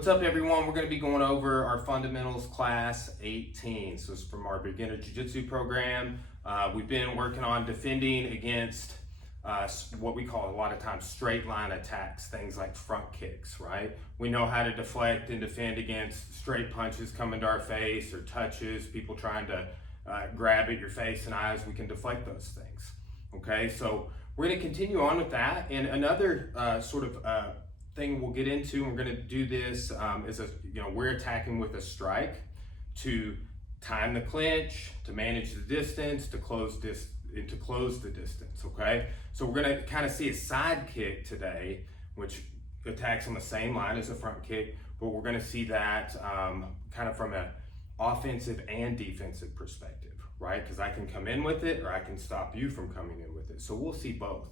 What's up, everyone? We're going to be going over our fundamentals class 18. So it's from our beginner Jiu-Jitsu program. We've been working on defending against what we call a lot of times straight line attacks, things like front kicks, right? We know how to deflect and defend against straight punches coming to our face or touches, people trying to grab at your face and eyes. We can deflect those things, okay? So we're going to continue on with that. And another thing we'll get into, and we're going to do this we're attacking with a strike to time the clinch, to manage the distance, to close the distance, okay? So we're going to kind of see a side kick today, which attacks on the same line as a front kick, but we're going to see that kind of from an offensive and defensive perspective, right? Because I can come in with it or I can stop you from coming in with it. So we'll see both.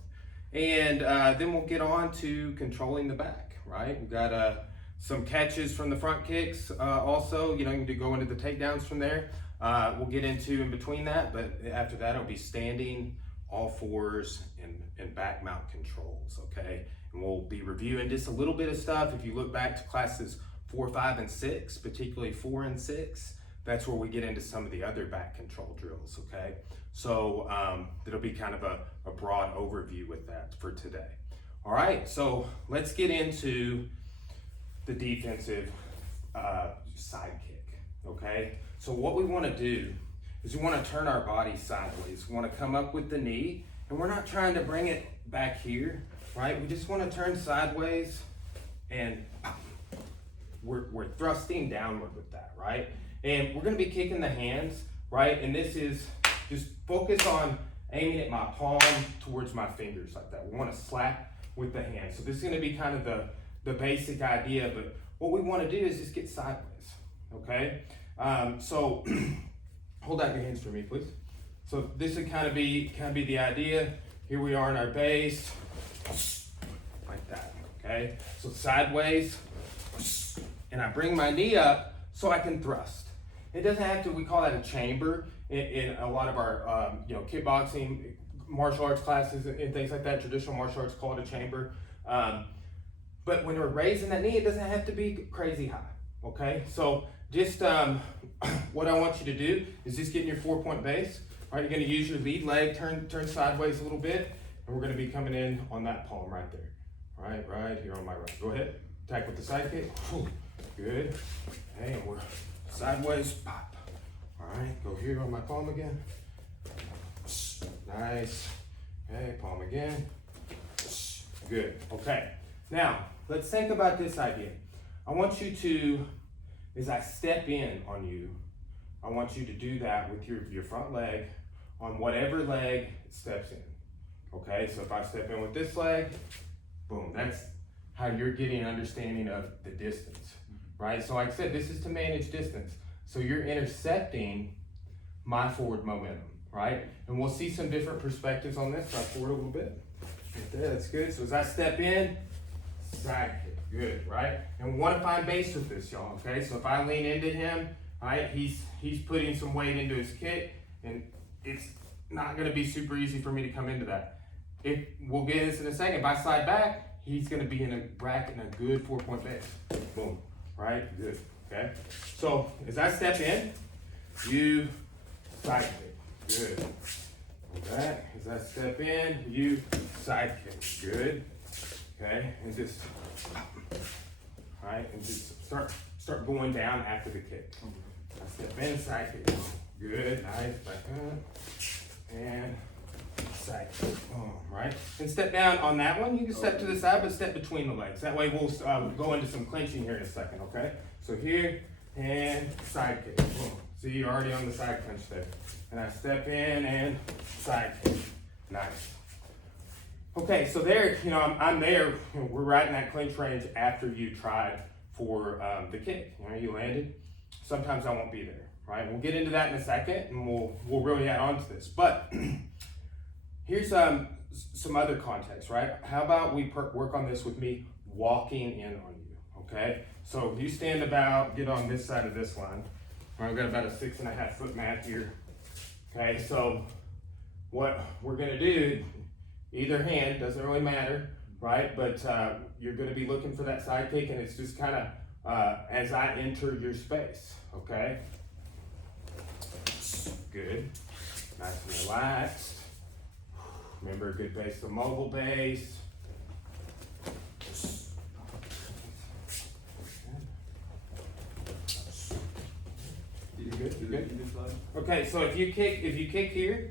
And then we'll get on to controlling the back, right? We've got some catches from the front kicks also, you need to go into the takedowns from there. We'll get into in between that, but after that it'll be standing, all fours, and back mount controls, okay? And we'll be reviewing just a little bit of stuff. If you look back to classes 4, 5, and 6, particularly 4 and 6, that's where we get into some of the other back control drills, okay? So it'll be kind of a broad overview with that for today. All right, so let's get into the defensive side kick, okay? So what we want to do is we want to turn our body sideways. We want to come up with the knee, and we're not trying to bring it back here, right? We just want to turn sideways, and we're thrusting downward with that, right? And we're going to be kicking the hands, right? And this is just focus on aiming at my palm towards my fingers like that. We want to slap with the hand. So this is going to be kind of the basic idea, but what we want to do is just get sideways, okay? So hold out your hands for me, please. So this would kind of be the idea. Here we are in our base, like that, okay? So sideways, and I bring my knee up so I can thrust. It doesn't have to, we call that a chamber in a lot of our kickboxing, martial arts classes and things like that. Traditional martial arts call it a chamber. But when we're raising that knee, it doesn't have to be crazy high, okay? So just what I want you to do is just get in your 4-point base. All right, you're gonna use your lead leg, turn sideways a little bit, and we're gonna be coming in on that palm right there. All right here on my right. Go ahead, attack with the side kick. Good, okay, and we're sideways, pop. All right, go here on my palm again. Nice, okay, palm again. Good, okay. Now, let's think about this idea. I want you to, as I step in on you, I want you to do that with your front leg on whatever leg steps in, okay? So if I step in with this leg, boom, that's how you're getting an understanding of the distance, right? So like I said, this is to manage distance. So you're intercepting my forward momentum, right? And we'll see some different perspectives on this. Slide forward a little bit. Right there, that's good. So as I step in, side kick, good, right? And we want to find base with this, y'all, okay? So if I lean into him, all right, he's putting some weight into his kick, and it's not going to be super easy for me to come into that. We'll get this in a second. If I slide back, he's going to be in a bracket in a good 4-point base. Boom, right? Good, okay? So as I step in, you side kick, good. Okay, as I step in, you side kick, good. Okay, and just, all right, and just start going down after the kick. I step in, side kick, good, nice, back up, and side kick, right? And step down on that one. You can step to the side, but step between the legs. That way we'll go into some clinching here in a second, okay? So here, and side kick, boom. See, you're already on the side clinch there. And I step in and side kick, nice. Okay, so there, I'm there. We're right in that clinch range after you tried for the kick. You landed. Sometimes I won't be there, right? We'll get into that in a second, and we'll really add on to this. But here's some other context, right? How about we work on this with me walking in on you, okay? So you stand get on this side of this line. I've got about a 6.5 foot mat here. Okay, so what we're gonna do, either hand, doesn't really matter, right? But you're gonna be looking for that side kick, and it's just kind of as I enter your space, okay? Good. Nice and relaxed. Remember, a good base, the mobile base. You're good. You're good. Okay, so if you kick here,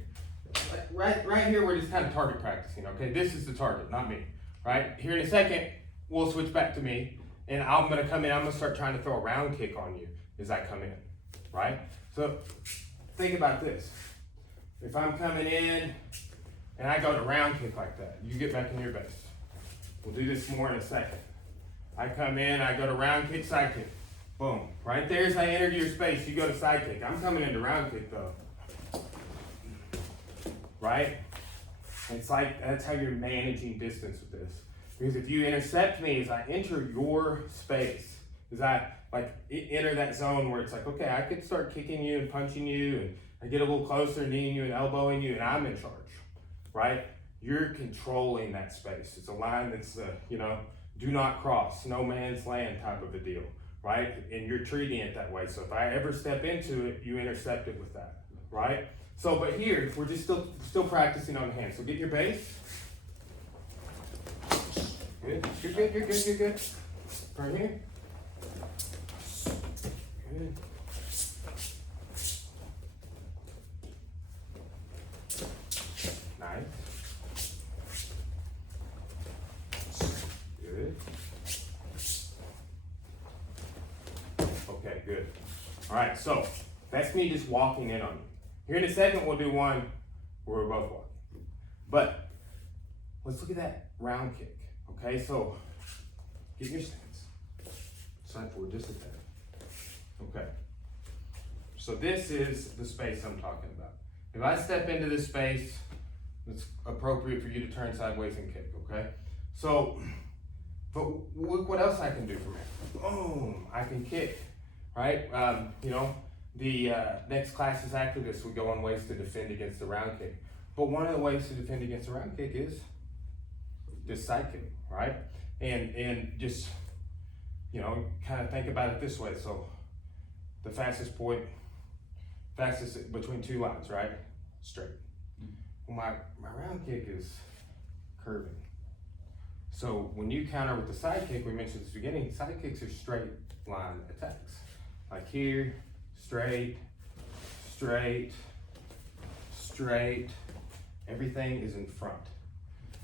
right here, we're just kind of target practicing. Okay, this is the target, not me. Right here in a second, we'll switch back to me, and I'm gonna come in. I'm gonna start trying to throw a round kick on you as I come in. Right. So think about this. If I'm coming in and I go to round kick like that, you get back in your base. We'll do this more in a second. I come in, I go to round kick, side kick. Boom. Right there as I enter your space, you go to side kick. I'm coming into round kick though. Right? It's like, that's how you're managing distance with this. Because if you intercept me as I enter your space, as I enter that zone where it's like, okay, I could start kicking you and punching you, and I get a little closer, kneeing you and elbowing you, and I'm in charge, right? You're controlling that space. It's a line that's, do not cross, no man's land type of a deal, right? And you're treating it that way. So if I ever step into it, you intercept it with that, right? So, but here, we're just still practicing on the hand. So get your base. Good, you're good, you're good, you're good. Right here. Good. Nice. Good. Okay, good. All right, so that's me just walking in on you. Here in a second, we'll do one where we're both walking. But let's look at that round kick. Okay, so get your stance. Side forward just a tad. Okay. So this is the space I'm talking about. If I step into this space, it's appropriate for you to turn sideways and kick, okay? So, but look what else I can do from here. Boom, I can kick, right? The next classes after this, we go on ways to defend against the round kick. But one of the ways to defend against the round kick is this side kick, right? And just, kind of think about it this way. So the fastest between two lines, right? Straight. Well, my round kick is curving. So when you counter with the side kick, we mentioned at the beginning, side kicks are straight line attacks. Like here, straight, straight, straight. Everything is in front.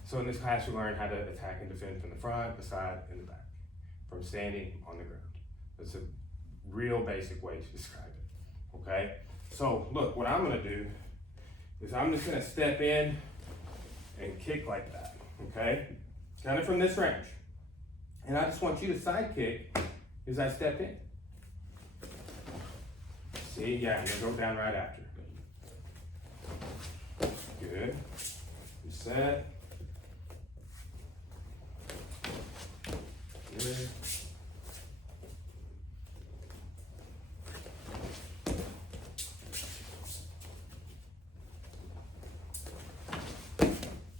So in this class, we learn how to attack and defend from the front, the side, and the back, from standing on the ground. That's a real basic way to describe it, okay? So look, what I'm gonna do is I'm just gonna step in and kick like that, okay? Kind of from this range. And I just want you to side kick as I step in. See, yeah, and then go down right after. Good. Reset. Good.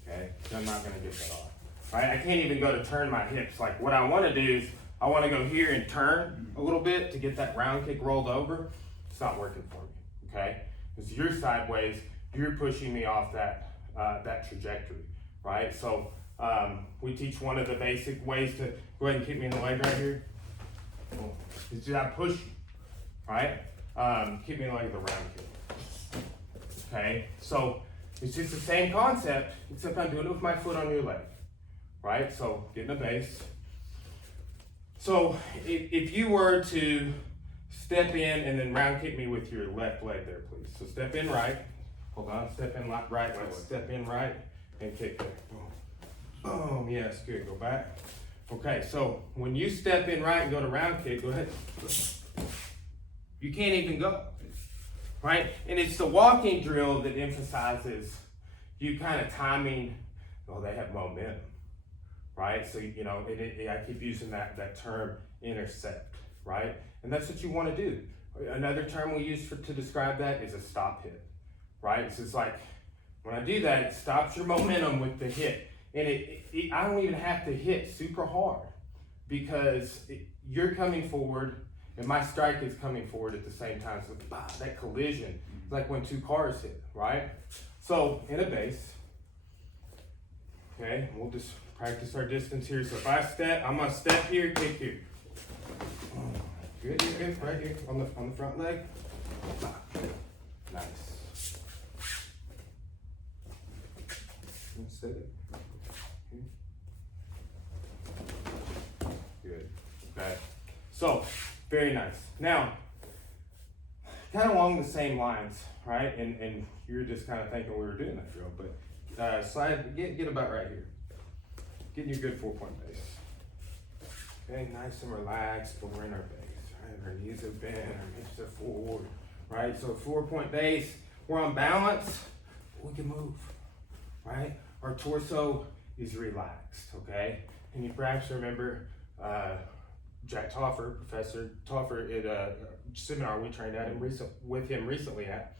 Okay, so I'm not gonna get that off. Right, I can't even go to turn my hips. Like what I wanna do is, I wanna go here and turn a little bit to get that round kick rolled over. It's not working for me, okay? Because you're sideways, you're pushing me off that trajectory, right? So we teach one of the basic ways to go ahead and kick me in the leg right here. Is just I push you, right? Kick me in the leg with a round kick. Okay, so it's just the same concept, except I'm doing it with my foot on your leg, right? So get in the base. So if you were to step in and then round kick me with your left leg there, please. So step in right. Hold on, step in right. Let's step in right and kick there. Boom. Boom, yes, good, go back. Okay, so when you step in right and go to round kick, go ahead. You can't even go, right? And it's the walking drill that emphasizes you kind of timing, they have momentum, right? So, I keep using that term intercept, right? And that's what you want to do. Another term we use to describe that is a stop hit, right? So it's like, when I do that, it stops your momentum with the hit. And I don't even have to hit super hard because you're coming forward and my strike is coming forward at the same time. So that collision, it's like when two cars hit, right? So in a base, okay, we'll just practice our distance here. So if I step, I'm gonna step here, kick here. Good, good, right here on the front leg. Nice. Stay there. Good. Okay. So, very nice. Now, kind of along the same lines, right? And you're just kind of thinking we were doing that drill, but slide, get about right here. Getting your good 4-point base. Okay, nice and relaxed, but we're in our base. Right? Our knees are bent, our hips are forward. Right? So 4-point base, we're on balance, we can move. Right? Our torso is relaxed, okay? And you perhaps remember Jack Toffer, Professor Toffer, at a seminar we trained at with him recently at,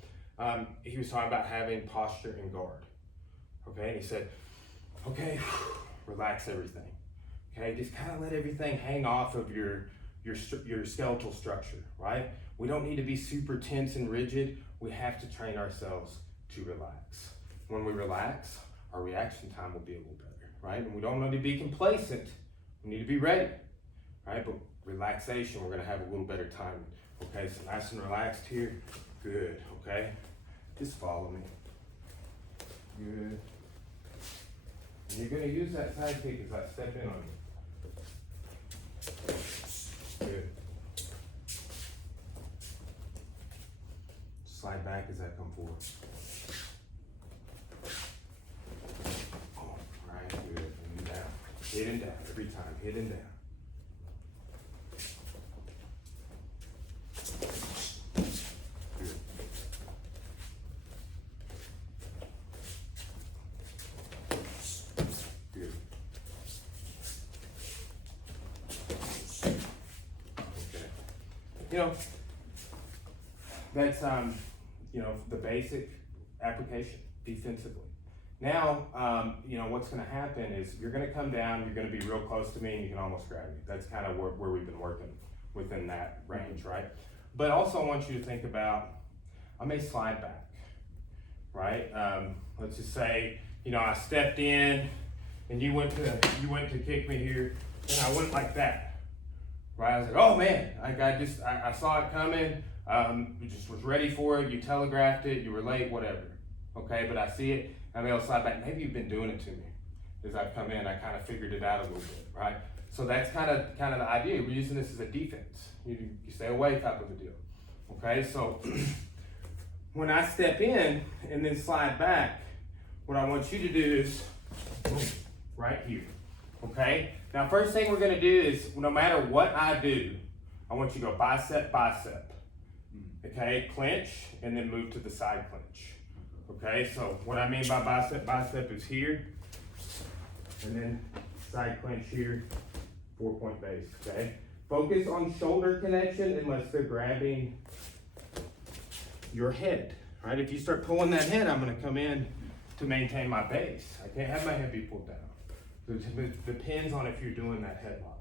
he was talking about having posture and guard, okay? And he said, okay, relax everything, okay? Just kind of let everything hang off of your skeletal structure, right? We don't need to be super tense and rigid. We have to train ourselves to relax. When we relax, our reaction time will be a little better, right? And we don't need to be complacent. We need to be ready, right? But relaxation, we're gonna have a little better time. Okay, so nice and relaxed here. Good, okay? Just follow me. Good. And you're gonna use that side kick as I step in on you. Good. Slide back as I come forward. Hit and down, every time, hit and down. Good. Good. Okay. You know, that's, the basic application defensively. Now, what's going to happen is you're going to come down, you're going to be real close to me, and you can almost grab me. That's kind of where we've been working within that range, right? But also I want you to think about, I may slide back, right? Let's just say, I stepped in and you went to kick me here, and I went like that, right? I was like, oh man, I saw it coming, you just was ready for it, you telegraphed it, you were late, whatever, okay? But I see it. I may slide back. Maybe you've been doing it to me. As I've come in, I kind of figured it out a little bit, right? So that's kind of the idea. We're using this as a defense. You stay away type of a deal. Okay, so when I step in and then slide back, what I want you to do is boom, right here. Okay? Now first thing we're gonna do is no matter what I do, I want you to go bicep, bicep. Okay, clinch, and then move to the side clinch. Okay, so what I mean by bicep, bicep is here, and then side clinch here, 4-point base, okay? Focus on shoulder connection unless they're grabbing your head, right? If you start pulling that head, I'm gonna come in to maintain my base. I can't have my head be pulled down. So it depends on if you're doing that headlock,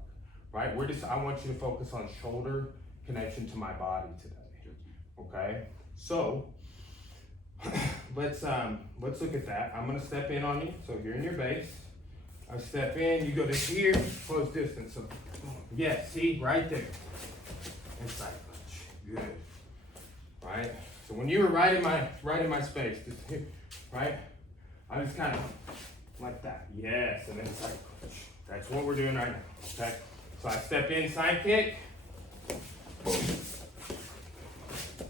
right? I want you to focus on shoulder connection to my body today, okay? So, let's look at that. I'm gonna step in on you. So you're in your base. I step in, you go to here, close distance. So yeah, see, right there. Inside punch. Good. Right? So when you were right in my space, just here, right? I just kind of like that. Yes, and then side punch. That's what we're doing right now. Okay? So I step in, side kick. Boom.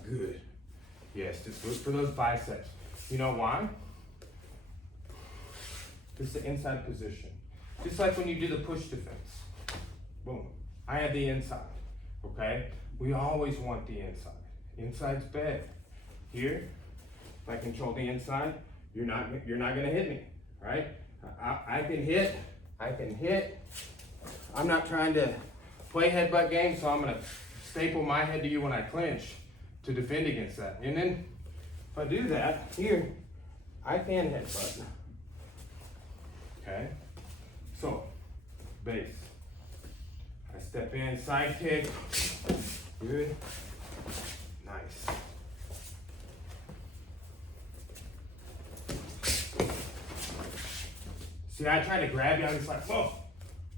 Good. Yes, just look for those biceps. You know why? This is the inside position. Just like when you do the push defense. Boom. I have the inside, okay? We always want the inside. Inside's bad. Here, if I control the inside, you're not gonna hit me, right? I can hit. I'm not trying to play headbutt game, so I'm gonna staple my head to you when I clinch to defend against that. And then if I do that, here, I can headbutt. Okay? So, base. step in, side kick. Good. Nice. See, I try to grab you, I'm just like, whoa.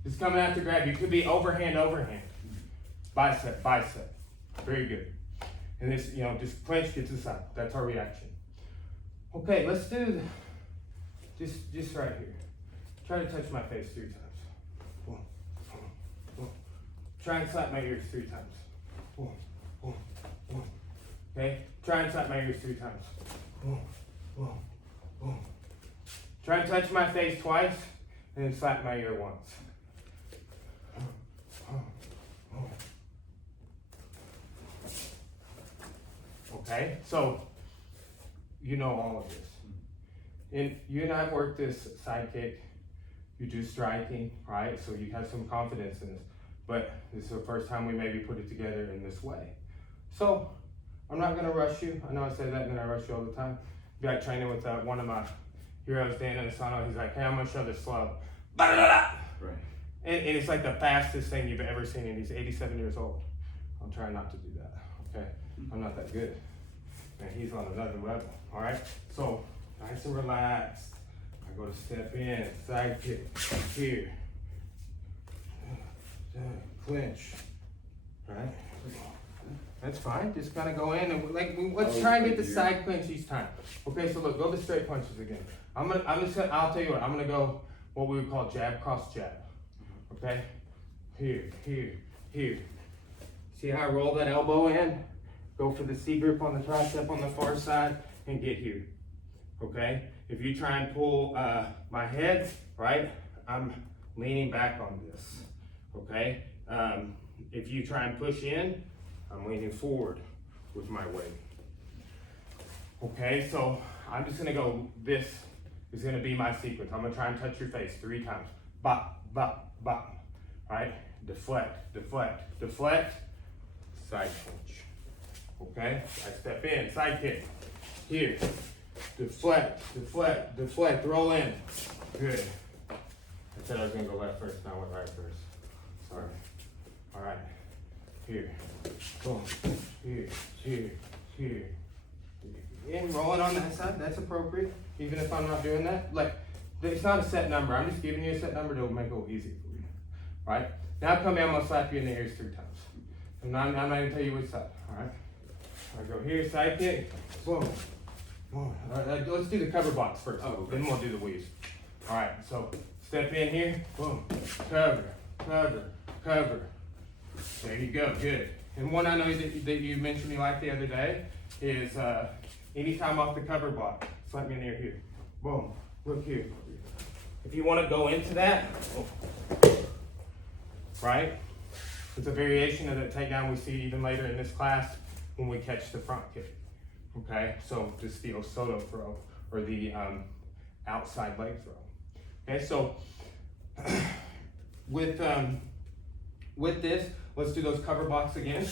Just coming out to grab you. Could be overhand, overhand. Bicep, bicep. Very good. And this, just clinch, get to the side. That's our reaction. Okay, let's do just right here. Try to touch my face 3 times. One, one, one. Try and slap my ears 3 times. One, one, one. Okay? Try and slap my ears 3 times. One, one, one. Try and touch my face twice, and then slap my ear once. Okay, so you know all of this. And you and I have worked this side kick. You do striking, right? So you have some confidence in this. But this is the first time we maybe put it together in this way. So I'm not gonna rush you. I know I say that and then I rush you all the time. Be like training with one of my heroes, Dan Asano. He's like, hey, I'm gonna show this slow. Right. And it's like the fastest thing you've ever seen, and he's 87 years old. I'm trying not to do that, okay? I'm not that good. Man, he's on another level, all right? So, nice and relaxed. I go to step in, side kick, here. Clinch, right? That's fine, just kind of go in and let's try and get the side clinch each time. Okay, so look, go to straight punches again. I'll tell you what, I'm gonna go what we would call jab, cross jab. Okay, here, here, here. See how I roll that elbow in? Go for the C grip on the tricep on the far side and get here. Okay, if you try and pull my head, right, I'm leaning back on this. Okay, if you try and push in, I'm leaning forward with my weight. Okay, so I'm just gonna go, this is gonna be my sequence. I'm gonna try and touch your face 3 times. Bop, bop, bop, right? Deflect, deflect, deflect, side punch. Okay, I step in, side kick, here. Deflect, deflect, deflect, roll in. Good. I said I was gonna go left first, now I went right first. Sorry. All right, here, boom, here, here, here. And rolling on that side, that's appropriate. Even if I'm not doing that, like, it's not a set number. I'm just giving you a set number to make it a little easy for you, right? Now come here, I'm gonna slap you in the ears 3 times. And I'm not gonna tell you which side, all right? I go here, side kick, boom, boom. All right, let's do the cover box first, then we'll do the weaves. All right, so step in here, boom, cover, cover, cover. There you go, good. And one I know that you mentioned you liked the other day is anytime off the cover block, slap me in the ear here. Boom, look here. If you want to go into that, right? It's a variation of the takedown we see even later in this class when we catch the front kick. Okay, so just the Osoto throw or the outside leg throw. Okay, so with this, let's do those cover blocks again.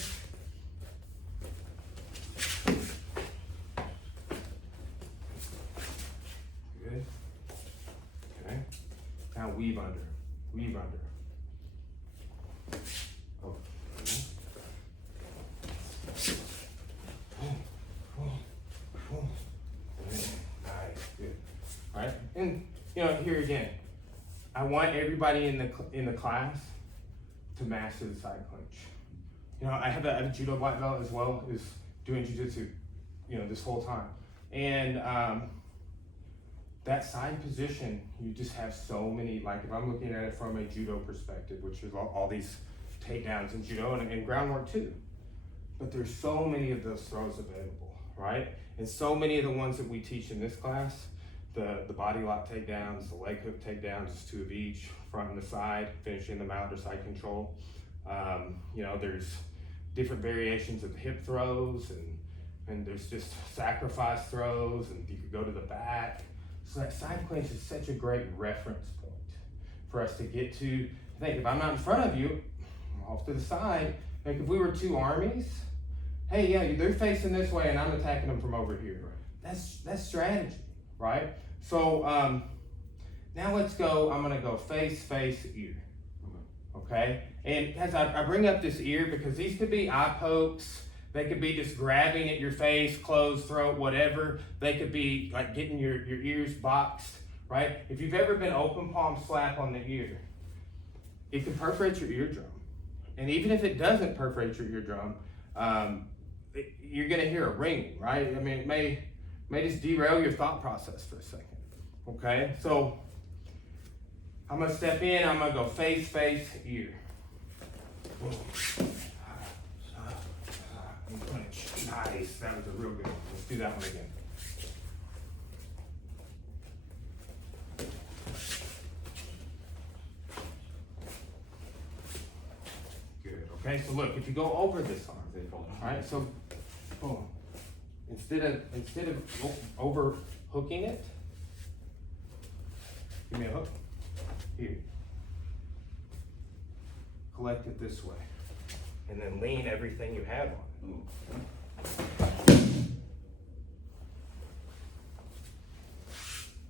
Good. Okay. Now weave under. Weave under. Oh. Nice. Good. All right. And here again, I want everybody in the class to master the side clinch. I have a judo black belt as well as doing jiu-jitsu, this whole time. And that side position, you just have so many, like if I'm looking at it from a judo perspective, which is all these takedowns in judo and groundwork too. But there's so many of those throws available, right? And so many of the ones that we teach in this class, the body lock takedowns, the leg hook takedowns, just 2 of each, front and the side, finishing them out or side control. There's different variations of hip throws and there's just sacrifice throws, and you could go to the back. So that side clinch is such a great reference point for us to get to. I think if I'm not in front of you, I'm off to the side. Like if we were 2 armies, hey, yeah, they're facing this way and I'm attacking them from over here. That's strategy, right? So now let's go, I'm gonna go face, face, ear. Okay, okay? And as I bring up this ear because these could be eye pokes, they could be just grabbing at your face, closed, throat, whatever. They could be like getting your ears boxed, right? If you've ever been open palm slap on the ear, it can perforate your eardrum. And even if it doesn't perforate your eardrum, you're gonna hear a ringing, right? I mean, it may just derail your thought process for a second, okay? So I'm gonna step in, I'm gonna go face, ear. Boom. Clinch. Nice, that was a real good one. Let's do that one again. Good, okay, so look, if you go over this arm, all right, so boom. Instead of over hooking it, give me a hook, here. Collect it this way, and then lean everything you have on it.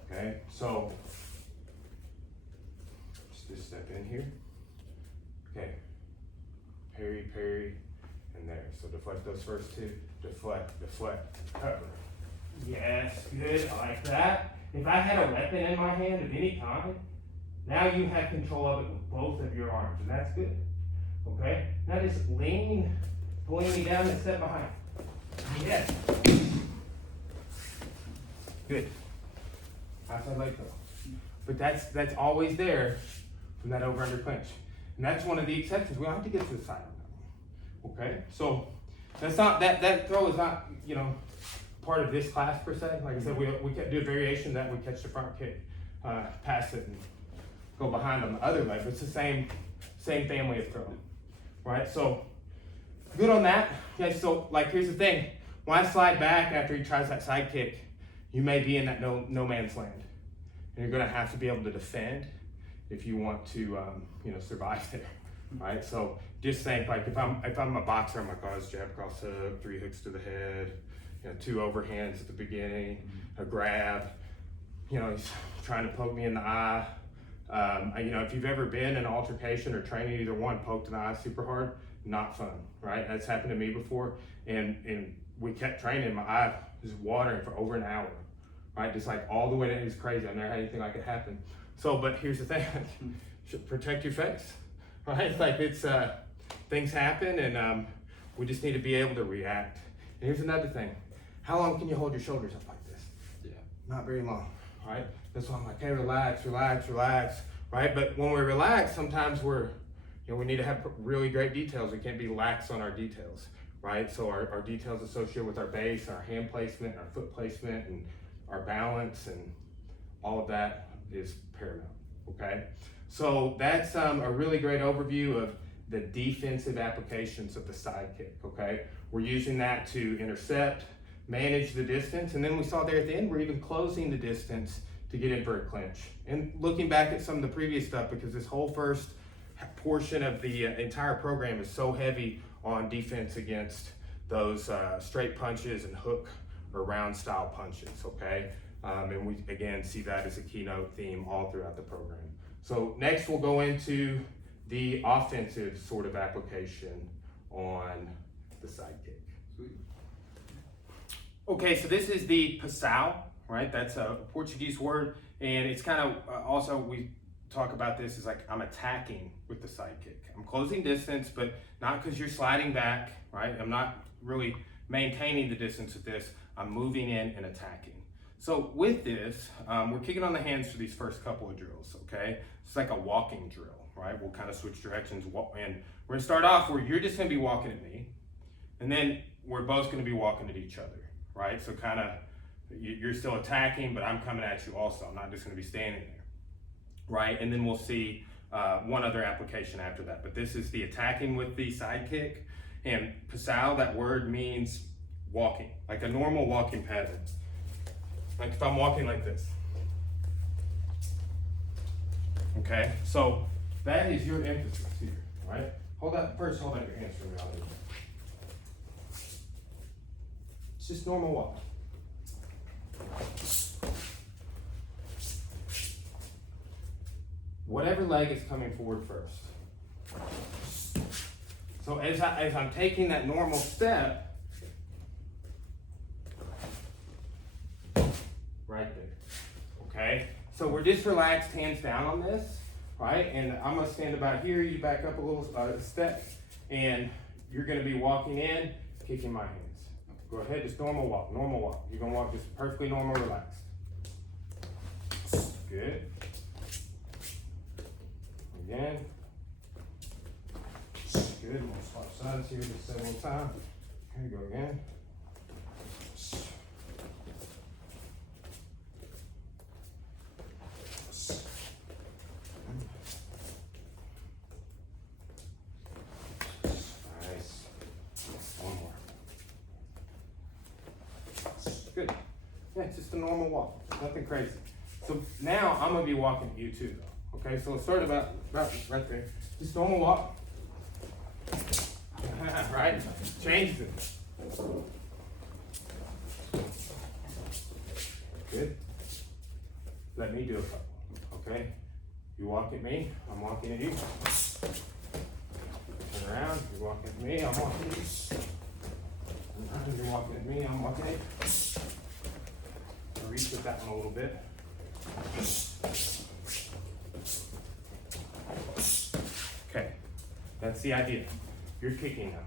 Okay, so just step in here. Okay, parry, and there. So deflect those first two. Deflect, cover. Yes, good, I like that. If I had a weapon in my hand of any kind, now you have control of it with both of your arms, and that's good. Okay, now just lean, pulling me down and step behind. Yes. Good. Outside leg curl. But that's always there from that over under clinch. And that's one of the exceptions. We don't have to get to the side on that one. Okay? So that's not that throw is not, part of this class per se. Like I said, we do a variation that we catch the front kick, pass it and go behind on the other leg. But it's the same family of throw. Right? So good on that. Okay, so like here's the thing. When I slide back after he tries that side kick, you may be in that no man's land. And you're gonna have to be able to defend if you want to survive there. Right? So just think like if I'm a boxer, I'm like, oh, it's jab cross hook, 3 hooks to the head, 2 overhands at the beginning, a grab, he's trying to poke me in the eye. If you've ever been in an altercation or training either one, poked in the eye super hard, not fun, right? That's happened to me before, and we kept training. My eye was watering for over an hour, right? Just like all the way down. It was crazy. I never had anything like it happen. So, but here's the thing: should protect your face, right? Like it's things happen, and we just need to be able to react. And here's another thing: how long can you hold your shoulders up like this? Yeah, not very long, right? That's why I'm like, hey, relax, right? But when we relax, sometimes we need to have really great details. We can't be lax on our details, right? So our details associated with our base, our hand placement, our foot placement, and our balance, and all of that is paramount, okay? So that's a really great overview of the defensive applications of the side kick, okay? We're using that to intercept, manage the distance, and then we saw there at the end, we're even closing the distance to get in for a clinch. And looking back at some of the previous stuff, because this whole first portion of the entire program is so heavy on defense against those straight punches and hook or round style punches, okay? And we, again, see that as a keynote theme all throughout the program. So next we'll go into the offensive sort of application on the side kick. Okay, so this is the passau, right? That's a Portuguese word, and it's kind of also we talk about this as like I'm attacking with the side kick. I'm closing distance, but not because you're sliding back, right? I'm not really maintaining the distance with this. I'm moving in and attacking. So with this, we're kicking on the hands for these first couple of drills, okay? It's like a walking drill, right? We'll kind of switch directions, and we're gonna start off where you're just gonna be walking at me, and then we're both gonna be walking at each other, right? So kind of, you're still attacking, but I'm coming at you also. I'm not just gonna be standing there, right? And then we'll see one other application after that. But this is the attacking with the side kick. And passau, that word means walking, like a normal walking pattern. Like if I'm walking like this. Okay, so that is your emphasis here, right? Hold out your hands for me. It's just normal walk. Whatever leg is coming forward first. So as I'm taking that normal step, right there, okay? So we're just relaxed, hands down on this, right? And I'm gonna stand about here, you back up a little step, and you're gonna be walking in, kicking my hands. Go ahead, just normal walk, normal walk. You're gonna walk just perfectly normal, relaxed. Good. Again. Good, we'll swap sides here just a little time. Here you go again. Nice. One more. Good. Yeah, it's just a normal walk, nothing crazy. So now I'm gonna be walking you too though. Okay, so let's start about right there. Just normal walk. Right? Changes it. Good. Let me do a couple. Okay? You walk at me, I'm walking at you. Turn around, you're walking at me, I'm walking at you. You're walking at me, I'm walking at you. I'll reach with that one a little bit. Okay, that's the idea. You're kicking now.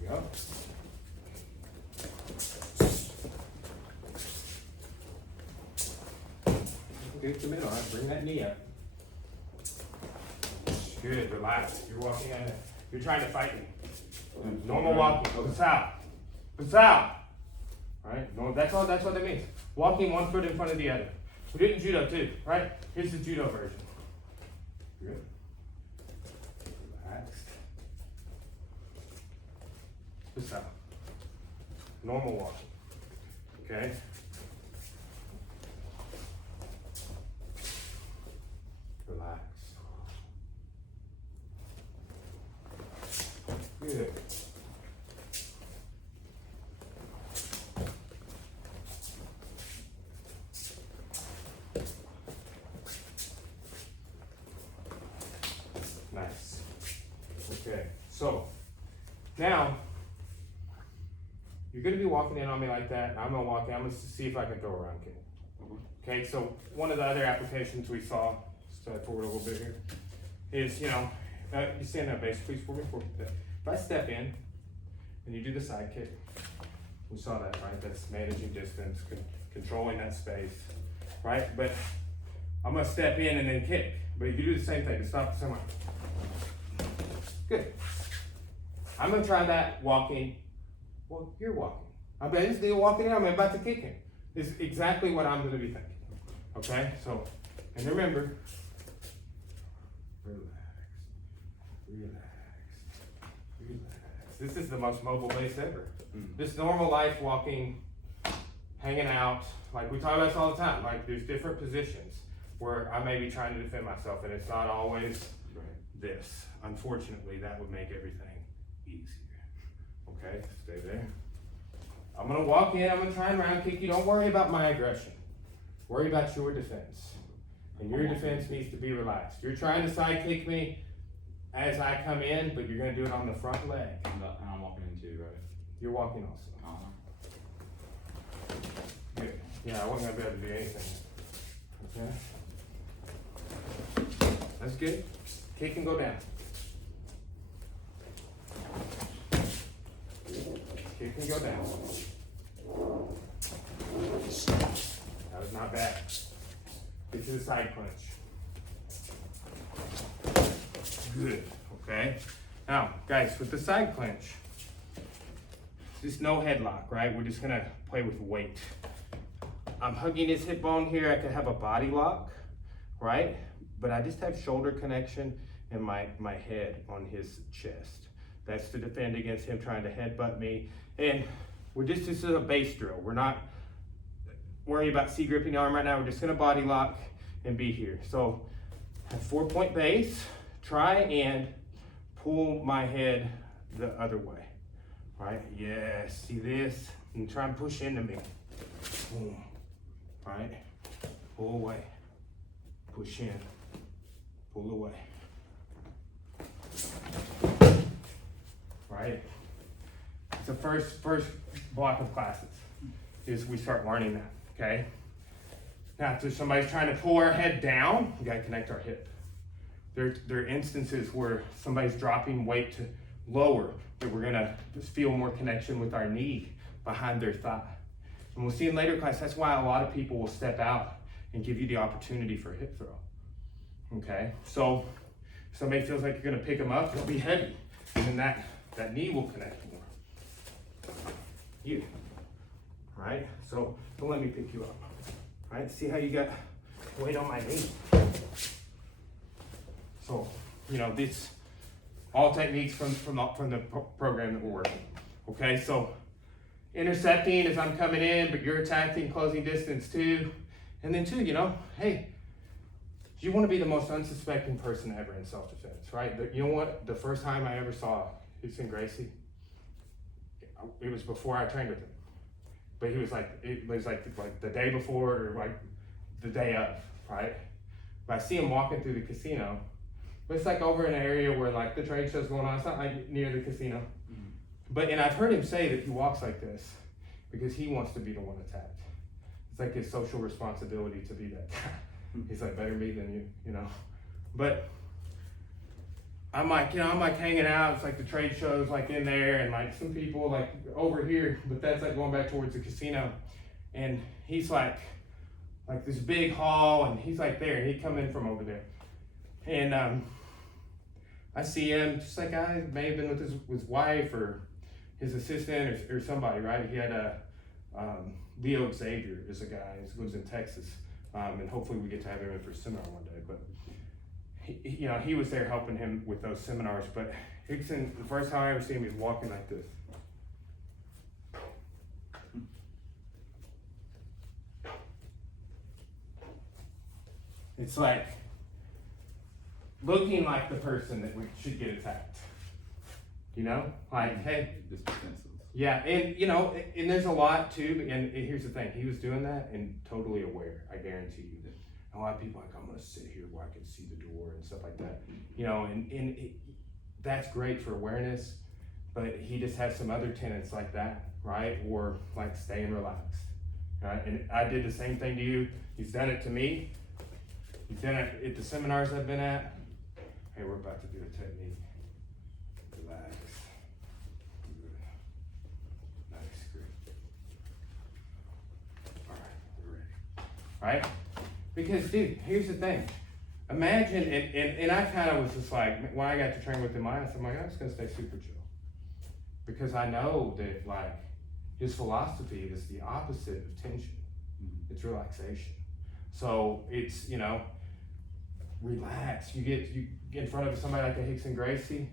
There you go. Good to middle, all right, bring that knee up. Good, relax. You're walking at it. You're trying to fight me. Normal walking, basal. Basal. Right? No, that's what that means. Walking one foot in front of the other. We did it in judo too, right? Here's the judo version. Good. Relaxed. Basal. Normal walking. Okay? Relax. Good. Nice. Okay, so now you're going to be walking in on me like that, and I'm going to walk in. I'm going to see if I can throw a round kick. Okay, so one of the other applications we saw, step forward a little bit here, is, you stand up base, please, for me. If I step in and you do the side kick, we saw that, right? That's managing distance, controlling that space, right? But I'm going to step in and then kick. But if you do the same thing, to stop the same way. Good. I'm going to try that walking. Well, you're walking. I'm basically walking in, I'm about to kick him. This is exactly what I'm going to be thinking. Okay? So, and remember, relax. This is the most mobile base ever. This normal life walking, hanging out, like we talk about this all the time. Like there's different positions where I may be trying to defend myself, and it's not always this. Unfortunately, that would make everything easier. Okay, stay there. I'm gonna walk in, I'm gonna try and round kick you. Don't worry about my aggression. Worry about your defense. And your defense needs to be relaxed. You're trying to side kick me as I come in, but you're gonna do it on the front leg. And I'm walking in too, right? You're walking also. Good. Yeah, I wasn't gonna be able to do anything. Okay. That's good. Kick and go down. Kick and go down. That was not bad. Get to the side clinch. Good. Okay. Now, guys, with the side clinch, just no headlock, right? We're just gonna play with weight. I'm hugging his hip bone here. I could have a body lock, right? But I just have shoulder connection and my head on his chest. That's to defend against him trying to headbutt me. And this is a base drill. We're not worrying about C-gripping the arm right now. We're just gonna body lock and be here. So, have 4-point base. Try and pull my head the other way, right? Yes, see this? And try and push into me. Boom, right? Pull away, push in, pull away. right? It's the first block of classes is we start learning that, okay? Now, if somebody's trying to pull our head down, we gotta connect our hip. There are instances where somebody's dropping weight to lower, that we're gonna just feel more connection with our knee behind their thigh. And we'll see in later class, that's why a lot of people will step out and give you the opportunity for a hip throw, okay? So if somebody feels like you're gonna pick them up, they'll be heavy, and then that knee will connect more. You, right? So don't let me pick you up, right? See how you got weight on my knee? So, you know, this all techniques from the program that we're working. Okay, so intercepting as I'm coming in, but you're attacking, closing distance too. And then two, you know, hey, you want to be the most unsuspecting person ever in self-defense, right? You know what? The first time I ever saw Houston Gracie, it was before I trained with him. But he was like, it was like the day before or like the day of, right? But I see him walking through the casino. But it's like over in an area where like the trade show's going on. It's not like near the casino. Mm-hmm. But, and I've heard him say that he walks like this because he wants to be the one attacked. It's like his social responsibility to be that guy. He's like, better me than you know. But I'm like hanging out. It's like the trade show's like in there and like some people like over here, but that's like going back towards the casino. And he's like this big hall and he's like there and he'd come in from over there. And I see him just like I may have been with his wife or his assistant or somebody, right? He had a Leo Xavier is a guy who lives in Texas, and hopefully we get to have him in for a seminar one day. But he was there helping him with those seminars. But Hickson, the first time I ever see him, he's walking like this. It's like looking like the person that we should get attacked. You know, like, hey, yeah, and you know, and there's a lot too. And here's the thing: he was doing that and totally aware. I guarantee you that a lot of people are like, I'm gonna sit here where I can see the door and stuff like that. You know, and that's great for awareness, but he just has some other tenets like that, right? Or like staying relaxed, right? And I did the same thing to you. He's done it to me. He's done it at the seminars I've been at. Hey, we're about to do a technique. Relax. Good. Nice, great. All right, we're ready. All right? Because, dude, here's the thing. Imagine, and I kind of was just like, when I got to train with him, I'm like, I'm just going to stay super chill. Because I know that, like, his philosophy is the opposite of tension. It's relaxation. So it's, you know, relax. You get in front of somebody like a Hickson Gracie.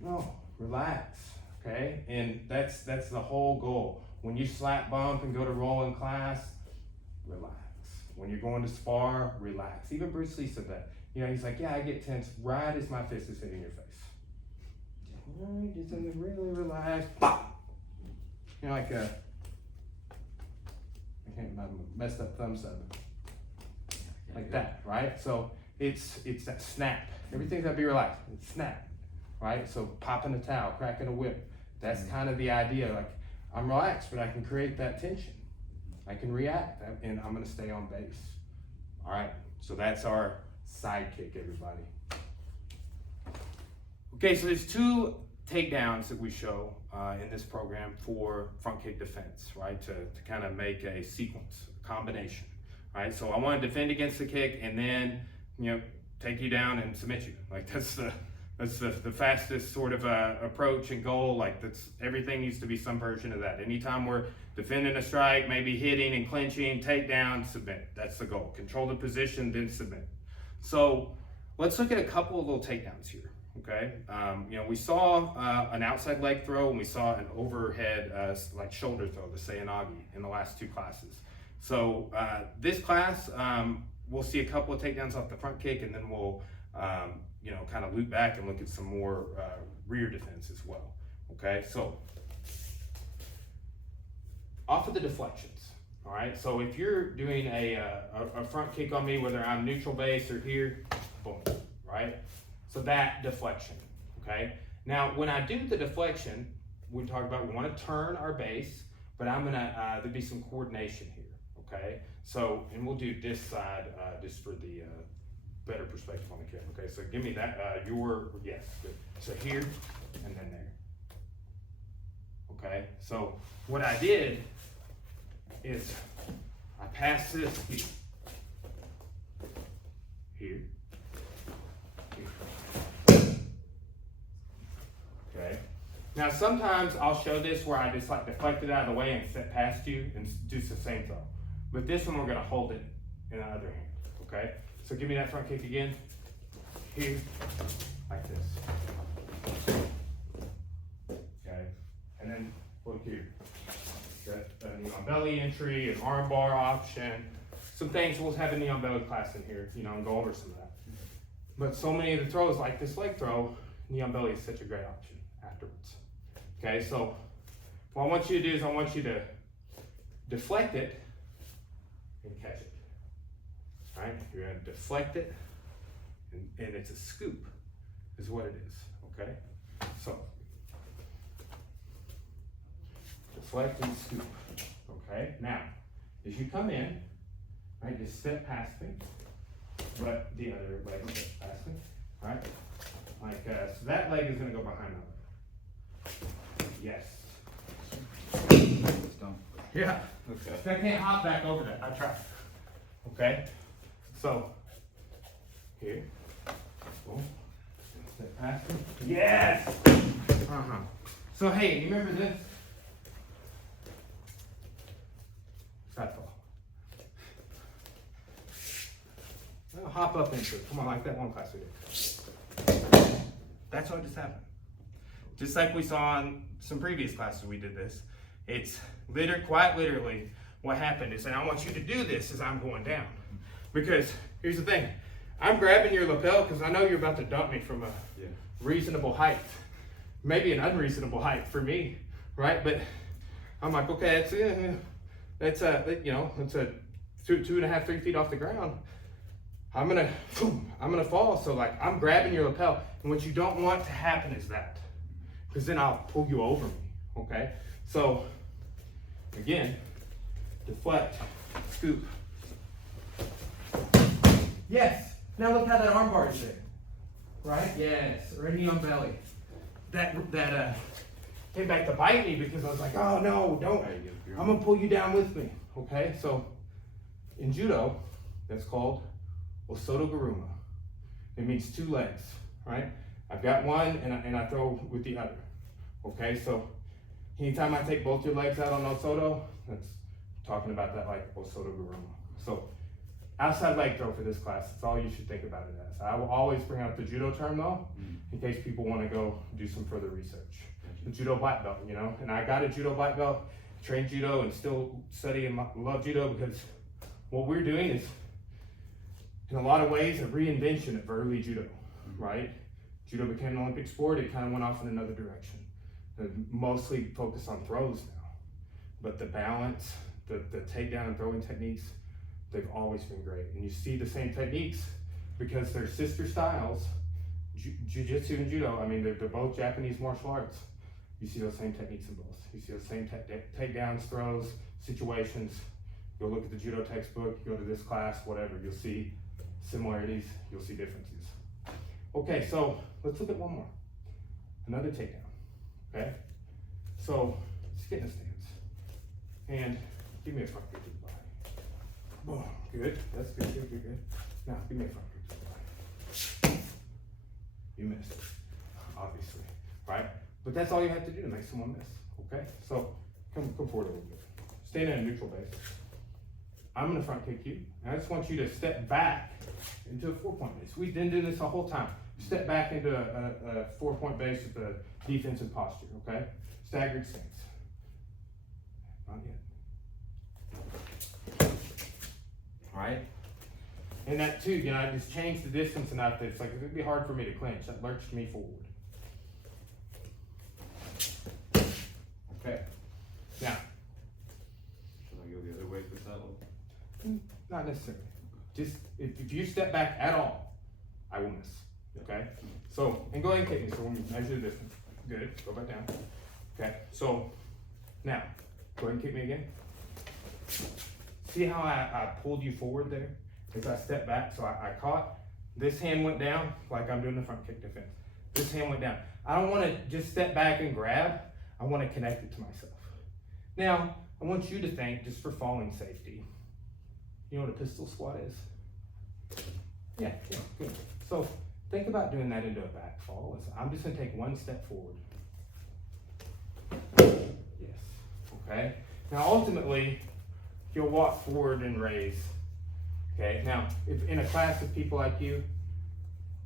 No, relax, okay? And that's the whole goal. When you slap bump and go to roll in class, relax. When you're going to spar, relax. Even Bruce Lee said that. You know, he's like, yeah, I get tense right as my fist is hitting your face. All right, just really relax. You know, like a, I can't remember, messed up thumbs up. Like that, right? So it's that snap. Everything's gotta be relaxed. It's snap, right? So popping a towel, cracking a whip. That's kind of the idea. Like I'm relaxed, but I can create that tension. I can react, and I'm gonna stay on base. All right. So that's our sidekick, everybody. Okay, so there's two takedowns that we show in this program for front kick defense, right? To kind of make a sequence, a combination. Right, so I want to defend against the kick and then, you know, take you down and submit you. Like that's the fastest sort of approach and goal. Like everything needs to be some version of that. Anytime we're defending a strike, maybe hitting and clinching, take down, submit. That's the goal. Control the position, then submit. So let's look at a couple of little takedowns here. Okay, you know, we saw an outside leg throw and we saw an overhead like shoulder throw, the Seyanagi, in the last two classes. So this class, we'll see a couple of takedowns off the front kick, and then we'll, you know, kind of loop back and look at some more rear defense as well. Okay, so off of the deflections. All right, so if you're doing a front kick on me, whether I'm neutral base or here, boom, right? So that deflection, okay? Now, when I do the deflection, we talked about we want to turn our base, but I'm gonna, there'll be some coordination here, okay? So, and we'll do this side just for the better perspective on the camera, okay? So give me that, yes, good. So here and then there, okay? So what I did is I passed this here. Okay. Now sometimes I'll show this where I just like deflect it out of the way and step past you and do the same throw. But this one we're gonna hold it in the other hand, okay? So give me that front kick again. Here, like this. Okay, and then look here. Got knee on belly entry, an arm bar option. Some things we'll have a knee on belly class in here, you know, and go over some of that. But so many of the throws, like this leg throw, knee on belly is such a great option afterwards. Okay, so what I want you to do is I want you to deflect it and catch it. All right, you're gonna deflect it, and it's a scoop, is what it is. Okay, so deflect and scoop. Okay, now as you come in, right, just step past me, but the other leg will step past me. All right, like so that leg is gonna go behind my leg. Yes. It's done. Yeah. Okay. I can't hop back over that. I tried. Okay. So here. Boom. Step past me. Yes. So hey, you remember this? Side fall. Well, hop up into it. Come on, like that one class we did. That's what just happened. Just like we saw in some previous classes we did this. It's quite literally what happened is, and I want you to do this as I'm going down. Because here's the thing, I'm grabbing your lapel because I know you're about to dump me from a reasonable height. Maybe an unreasonable height for me, right? But I'm like, okay, it's you know, it's a 2.5, 3 feet off the ground. I'm gonna fall. So like I'm grabbing your lapel, and what you don't want to happen is that, because then I'll pull you over me. Okay, so again, deflect, scoop. Yes. Now look how that arm bar is there. Right? Yes. Or knee on belly. That came back to bite me because I was like, oh no, don't. I'm gonna pull you down with me. Okay. So in judo, that's called Osoto Garuma. It means 2 legs. Right? I've got one and I throw with the other. Okay. So anytime I take both your legs out on Osoto, that's talking about that like Osoto Garuma. So outside leg throw for this class, that's all you should think about it as. I will always bring out the judo term though, in case people want to go do some further research. The judo black belt, you know, and I got a judo black belt, trained judo and still study and love judo because what we're doing is, in a lot of ways, a reinvention of early judo, right? Judo became an Olympic sport, it kind of went off in another direction. Mostly focused on throws now, but the balance, the takedown and throwing techniques, they've always been great. And you see the same techniques because they're sister styles. Jiu-Jitsu and judo, I mean, they're both Japanese martial arts. You see those same techniques in both. You see those same takedowns, throws, situations. Go look at the judo textbook, go to this class, whatever. You'll see similarities, you'll see differences. Okay, so let's look at one more. Another takedown, okay? So, just get in a stance. And give me a front kick to the body. Boom, good, that's good, good. Now, give me a front kick to the body. You missed, obviously, right? But that's all you have to do to make someone miss, okay? So, come forward a little bit. Stand in a neutral base. I'm gonna front kick you, and I just want you to step back into a 4-point base. We've been doing this the whole time. Step back into a 4-point base with a defensive posture, okay? Staggered stance. Not yet. All right? And that too, you know, I just changed the distance enough that it's like, it'd be hard for me to clinch. That lurched me forward. Okay. Now. Should I go the other way with that one? Not necessarily. Just, if you step back at all, I will miss. Okay, so, and go ahead and kick me, so when we measure the distance, good, go back down. Okay, so, now, go ahead and kick me again. See how I pulled you forward there? As I stepped back, so I caught, this hand went down, like I'm doing the front kick defense. This hand went down. I don't wanna just step back and grab, I wanna connect it to myself. Now, I want you to think, just for falling safety, you know what a pistol squat is? Yeah, good. So, think about doing that into a back fall. I'm just gonna take one step forward. Yes, okay? Now ultimately, you'll walk forward and raise. Okay, now, if in a class of people like you,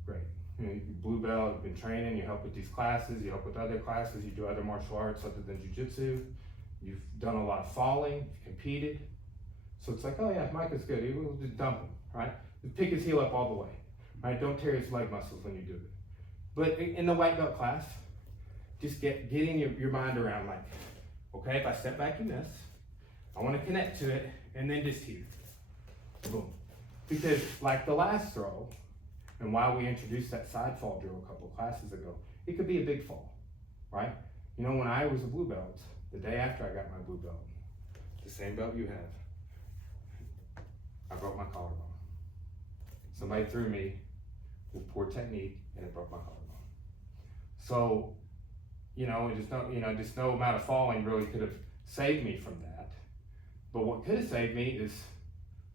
great. You know, you're blue belt, you've been training, you help with these classes, you help with other classes, you do other martial arts other than jiu-jitsu. You've done a lot of falling, you've competed. So it's like, oh yeah, Mike is good, he will just dump him, right? Just pick his heel up all the way, right? Don't tear his leg muscles when you do it. But in the white belt class, just getting your mind around like, okay, if I step back in this, I want to connect to it, and then just here, boom. Because like the last throw, and why we introduced that side fall drill a couple classes ago, it could be a big fall, right? You know, when I was a blue belt, the day after I got my blue belt, the same belt you have, I broke my collarbone. Somebody threw me with poor technique, and it broke my collarbone. So, you know, just no amount of falling really could have saved me from that. But what could have saved me is,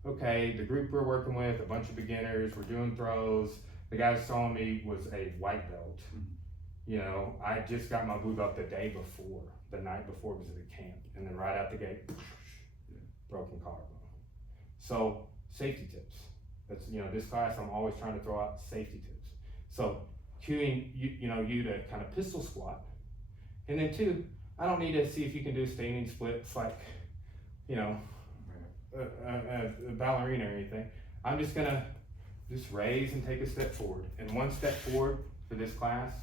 okay, the group we're working with, a bunch of beginners, we're doing throws. The guy was telling me was a white belt. You know, I just got my blue belt the day before, the night before it was at a camp. And then right out the gate, broken collarbone. So, safety tips. That's, you know, this class I'm always trying to throw out safety tips. So, cueing you to kind of pistol squat. And then 2, I don't need to see if you can do standing splits like, you know, a ballerina or anything. I'm just gonna raise and take a step forward. And one step forward for this class,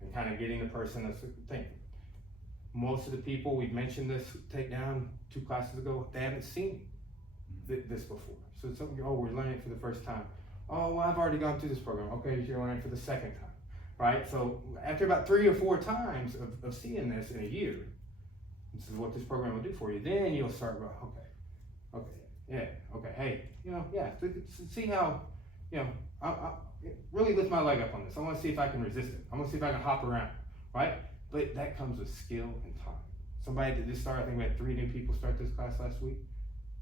and kind of getting the person to think. Most of the people, we've mentioned this takedown 2 classes ago, they haven't seen this before. So it's something, oh, we're learning it for the first time. Oh, well, I've already gone through this program. Okay, you're learning for the second time, right? So after about 3 or 4 times of seeing this in a year, this is what this program will do for you. Then you'll start going, hey, you know, yeah, see how, you know, I really lift my leg up on this. I want to see if I can resist it. I want to see if I can hop around, right? But that comes with skill and time. Somebody that just started, I think we had 3 new people start this class last week.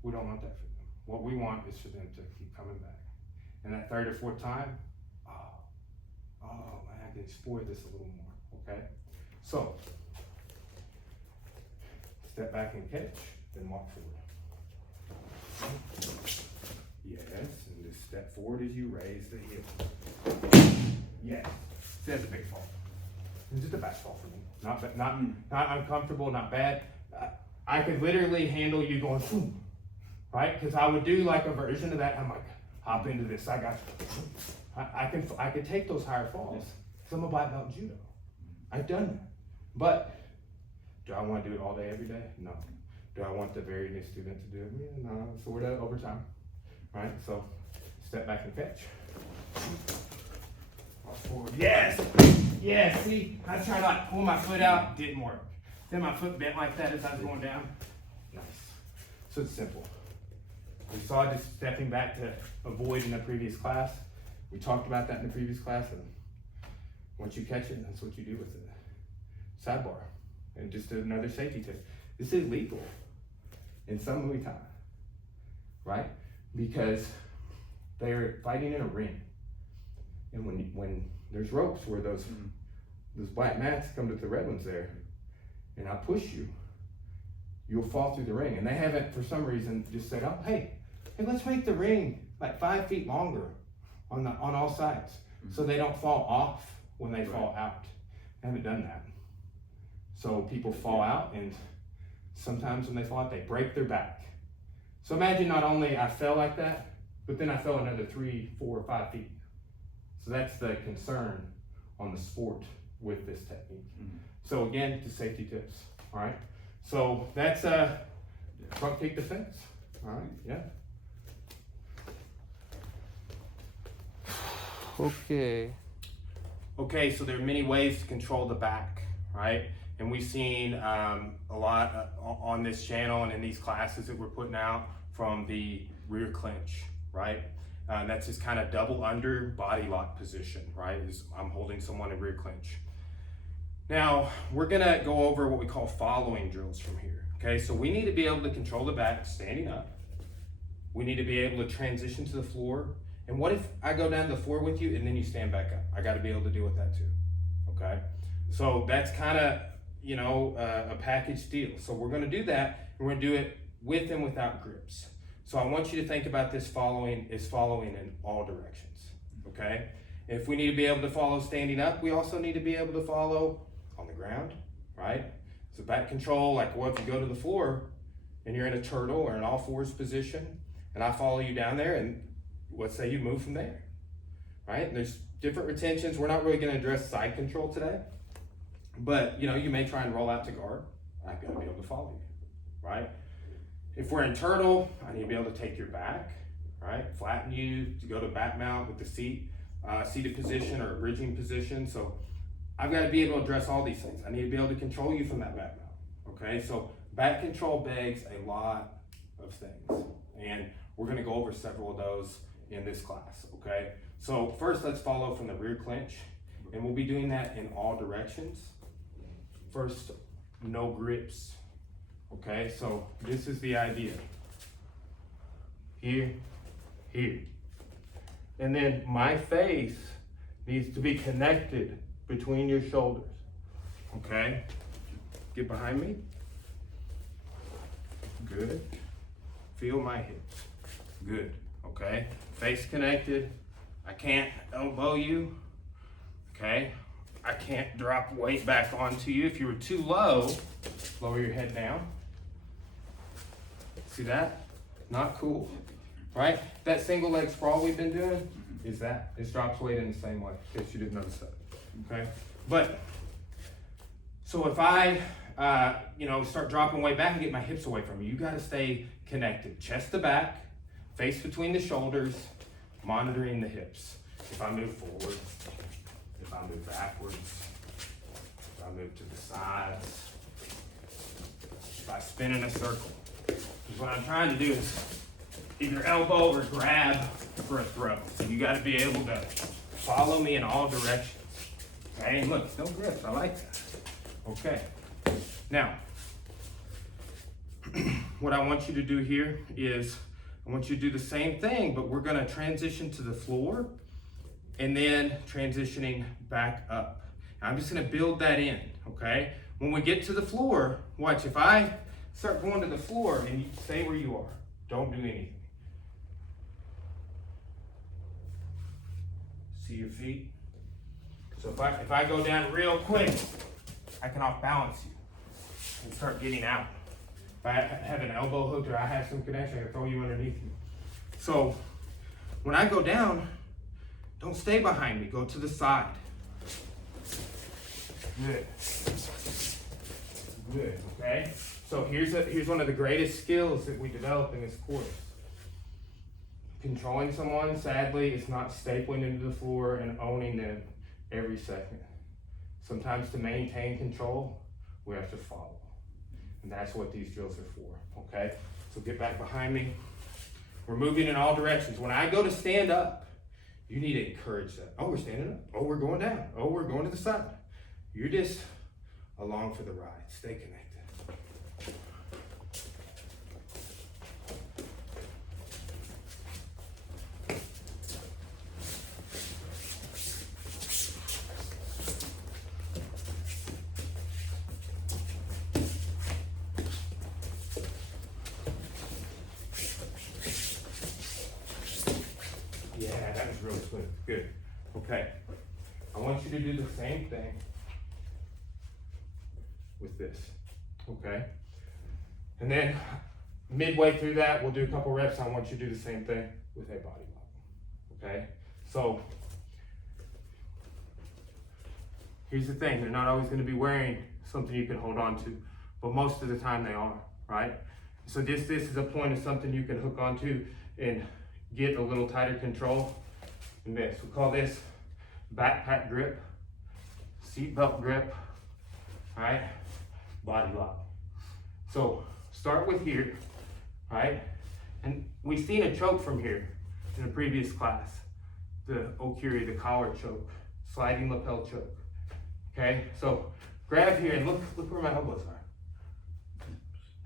We don't want that for them. What we want is for them to keep coming back. And that 3rd or 4th time, oh man, I can explore this a little more, okay? So, step back and catch, then walk forward. Yes, and just step forward as you raise the heel. Yes, that's a big fall. It's just a back fall for me. Not uncomfortable, not bad. I could literally handle you going, boom, right? Because I would do like a version of that. I'm like, hop into this. I got you. I could take those higher falls. Because I'm a black belt in judo. I've done that. But do I want to do it all day, every day? No. Do I want the very new student to do it? Yeah, no, sort of over time, right? So step back and catch. Forward. Yes, yes. See, I was trying to like pull my foot out, didn't work. Then my foot bent like that as I was going down. Nice. So it's simple. We saw just stepping back to avoid in the previous class. We talked about that in the previous class, and once you catch it, that's what you do with it. Sidebar, and just another safety tip. This is legal in some Muay Thai, right? Because they're fighting in a ring. And when there's ropes where those black mats come to the red ones there, and I push you, you'll fall through the ring. And they haven't, for some reason, just said, oh, hey, let's make the ring like 5 feet longer on all sides, so they don't fall off when they fall out. I haven't done that. So people fall out, and sometimes when they fall out, they break their back. So imagine not only I fell like that, but then I fell another 3, 4, 5 feet. So that's the concern on the sport with this technique. So again, just safety tips, all right? So that's front kick defense, all right, yeah. Okay. Okay, so there are many ways to control the back, right? And we've seen a lot on this channel and in these classes that we're putting out from the rear clinch, right? That's this kind of double under body lock position, right? I'm holding someone in rear clinch. Now, we're gonna go over what we call following drills from here, okay? So we need to be able to control the back standing up. We need to be able to transition to the floor. And what if I go down to the floor with you and then you stand back up? I gotta be able to deal with that too, okay? So that's kind of, you know, a package deal. So we're gonna do that, and we're gonna do it with and without grips. So I want you to think about this following in all directions, okay? If we need to be able to follow standing up, we also need to be able to follow on the ground, right? So back control, like what if you go to the floor and you're in a turtle or an all fours position, and I follow you down there, and let's say you move from there, right? And there's different retentions. We're not really gonna address side control today, but you know, you may try and roll out to guard. I've gotta be able to follow you, right? If we're in turtle, I need to be able to take your back, right? Flatten you to go to back mount with the seated position or a bridging position. So I've got to be able to address all these things. I need to be able to control you from that back mount, okay? So back control begs a lot of things, and we're gonna go over several of those in this class, okay? So first, let's follow from the rear clinch, and we'll be doing that in all directions. First, no grips, okay? So this is the idea. Here, here. And then my face needs to be connected between your shoulders, okay? Get behind me. Good. Feel my hips. Good, okay? Face connected. I can't elbow you, okay? I can't drop weight back onto you. If you were too low, lower your head down. See that? Not cool, right? That single leg sprawl we've been doing is that. It drops weight in the same way, in case you didn't notice that, okay? But, so if I, you know, start dropping weight back and get my hips away from you, you gotta stay connected. Chest to back, face between the shoulders, monitoring the hips. If I move forward, if I move backwards, if I move to the sides, if I spin in a circle. Because what I'm trying to do is either elbow or grab for a throw. So you gotta be able to follow me in all directions. Okay, and look, no grips, I like that. Okay, now, what I want you to do here is, I want you to do the same thing, but we're gonna transition to the floor and then transitioning back up. I'm just gonna build that in, okay? When we get to the floor, watch, if I start going to the floor and you stay where you are, don't do anything. See your feet? So if I go down real quick, I can off balance you and start getting out. If I have an elbow hook or I have some connection, I can throw you underneath me. So when I go down, don't stay behind me, go to the side. Good. Good, okay? So here's one of the greatest skills that we develop in this course. Controlling someone, sadly, is not stapling into the floor and owning them every second. Sometimes to maintain control, we have to follow. And that's what these drills are for, okay? So get back behind me. We're moving in all directions. When I go to stand up, you need to encourage that. Oh, we're standing up. Oh, we're going down. Oh, we're going to the side. You're just along for the ride. Stay connected. Yeah, that was really smooth. Good. Okay. I want you to do the same thing with this. Okay? And then midway through that, we'll do a couple reps. I want you to do the same thing with a body lock. Okay? So here's the thing. They're not always going to be wearing something you can hold on to, but most of the time they are, right? So this is a point of something you can hook onto and get a little tighter control. And this, we call this backpack grip seatbelt grip, all right, body lock. So start with here, all right? And we've seen a choke from here in a previous class, the Okiri, the collar choke, sliding lapel choke, okay? So grab here and look where my elbows are.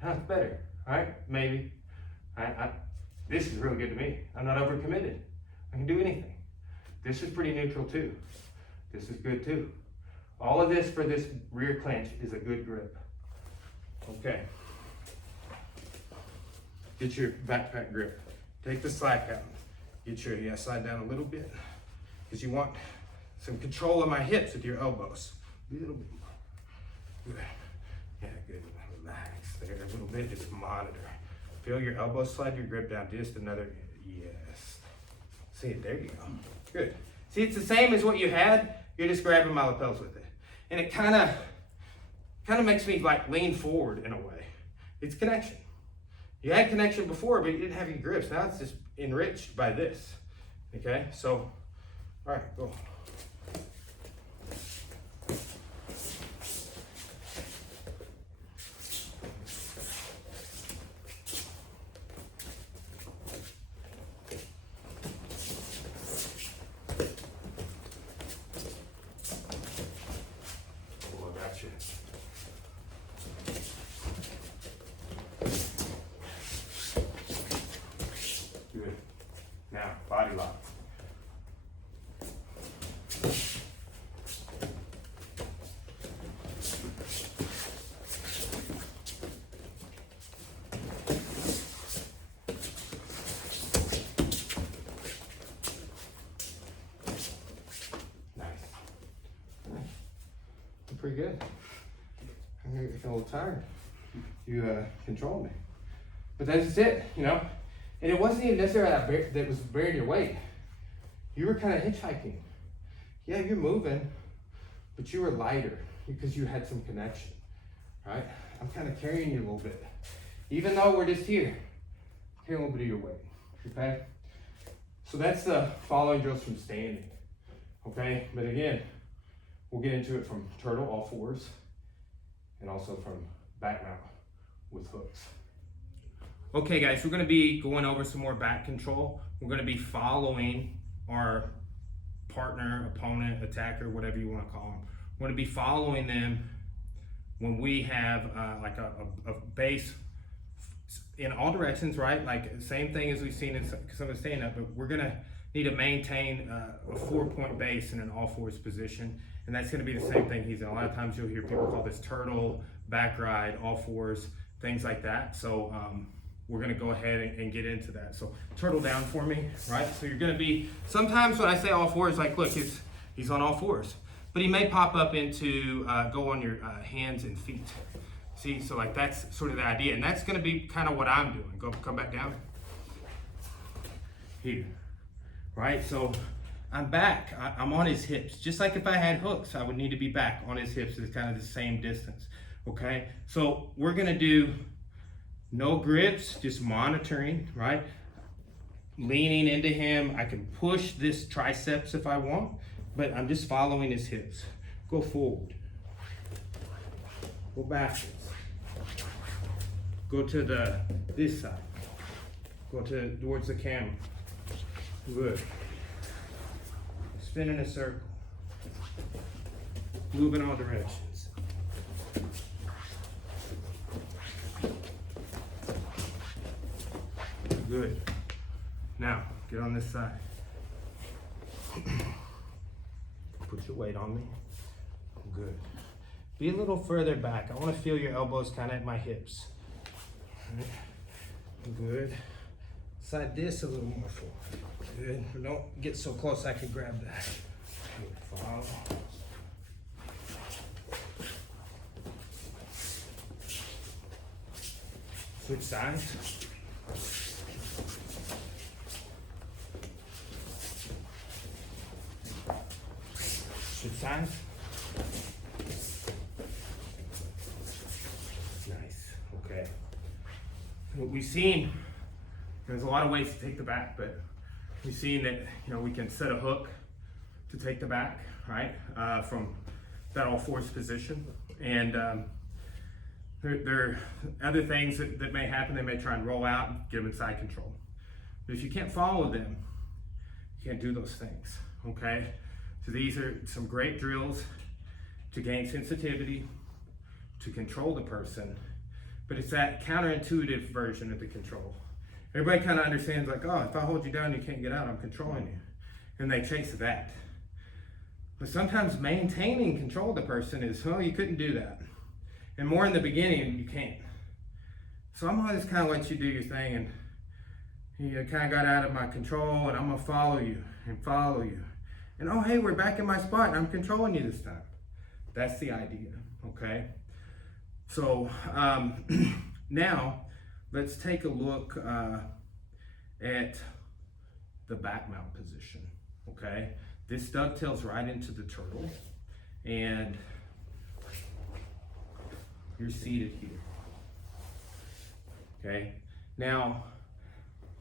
That's better, all right? Maybe. This is really good to me. I'm not overcommitted. I can do anything. This is pretty neutral too. This is good too. All of this for this rear clinch is a good grip. Okay. Get your backpack grip. Take the slack out. Get your, slide down a little bit. Because you want some control of my hips with your elbows. A little bit more. Good. Yeah, good. Relax there a little bit. Just monitor. Feel your elbows, slide your grip down just another, yes. See, there you go. Good. See, it's the same as what you had. You're just grabbing my lapels with it. And it kind of makes me like lean forward in a way. It's connection. You had connection before, but you didn't have your grips. Now it's just enriched by this. Okay, so, all right, go. Good. Now, body lock. Nice. Pretty good. I'm getting a little tired. You controlled me. But that's it, you know? And it wasn't even necessarily that was bearing your weight. You were kind of hitchhiking. Yeah, you're moving, but you were lighter because you had some connection, right? I'm kind of carrying you a little bit. Even though we're just here, carry a little bit of your weight, okay? So that's the following drills from standing, okay? But again, we'll get into it from turtle, all fours, and also from back mount with hooks. Okay guys, we're gonna be going over some more back control. We're gonna be following our partner, opponent, attacker, whatever you wanna call them. We're gonna be following them when we have like a base in all directions, right? Like same thing as we've seen in some of the stand up, but we're gonna need to maintain a 4-point base in an all fours position. And that's gonna be the same thing he's in. A lot of times you'll hear people call this turtle, back ride, all fours, things like that. So we're gonna go ahead and get into that. So turtle down for me, right? So you're gonna be, sometimes when I say all fours, like look, he's on all fours, but he may pop up into go on your hands and feet. See, so like that's sort of the idea. And that's gonna be kind of what I'm doing. Come back down. Here, right? So I'm back, I'm on his hips. Just like if I had hooks, I would need to be back on his hips. It's kind of the same distance, okay? So we're gonna do no grips, just monitoring, right? Leaning into him. I can push this triceps if I want, but I'm just following his hips. Go forward. Go backwards. Go to this side. Go towards the camera. Good. Spin in a circle. Move in all directions. Good. Now, get on this side. Put your weight on me. Good. Be a little further back. I want to feel your elbows kind of at my hips. Good. Side this a little more forward. Good. But don't get so close I can grab that. Good. Follow. Switch sides. Switch sides. Nice. Okay. What we've seen, there's a lot of ways to take the back, but we've seen that we can set a hook to take the back, right? From that all fours position. And there are other things that may happen. They may try and roll out and get them in side control. But if you can't follow them, you can't do those things, okay? So these are some great drills to gain sensitivity, to control the person, but it's that counterintuitive version of the control. Everybody kind of understands like, oh, if I hold you down, you can't get out, I'm controlling you. And they chase that. But sometimes maintaining control of the person is, oh, you couldn't do that. And more in the beginning, you can't. So I'm gonna just kind of let you do your thing, and you kind of got out of my control, and I'm gonna follow you and follow you. And oh, hey, we're back in my spot, and I'm controlling you this time. That's the idea, okay? So now let's take a look at the back mount position, okay? This dovetails right into the turtle, and you're seated here, okay? Now,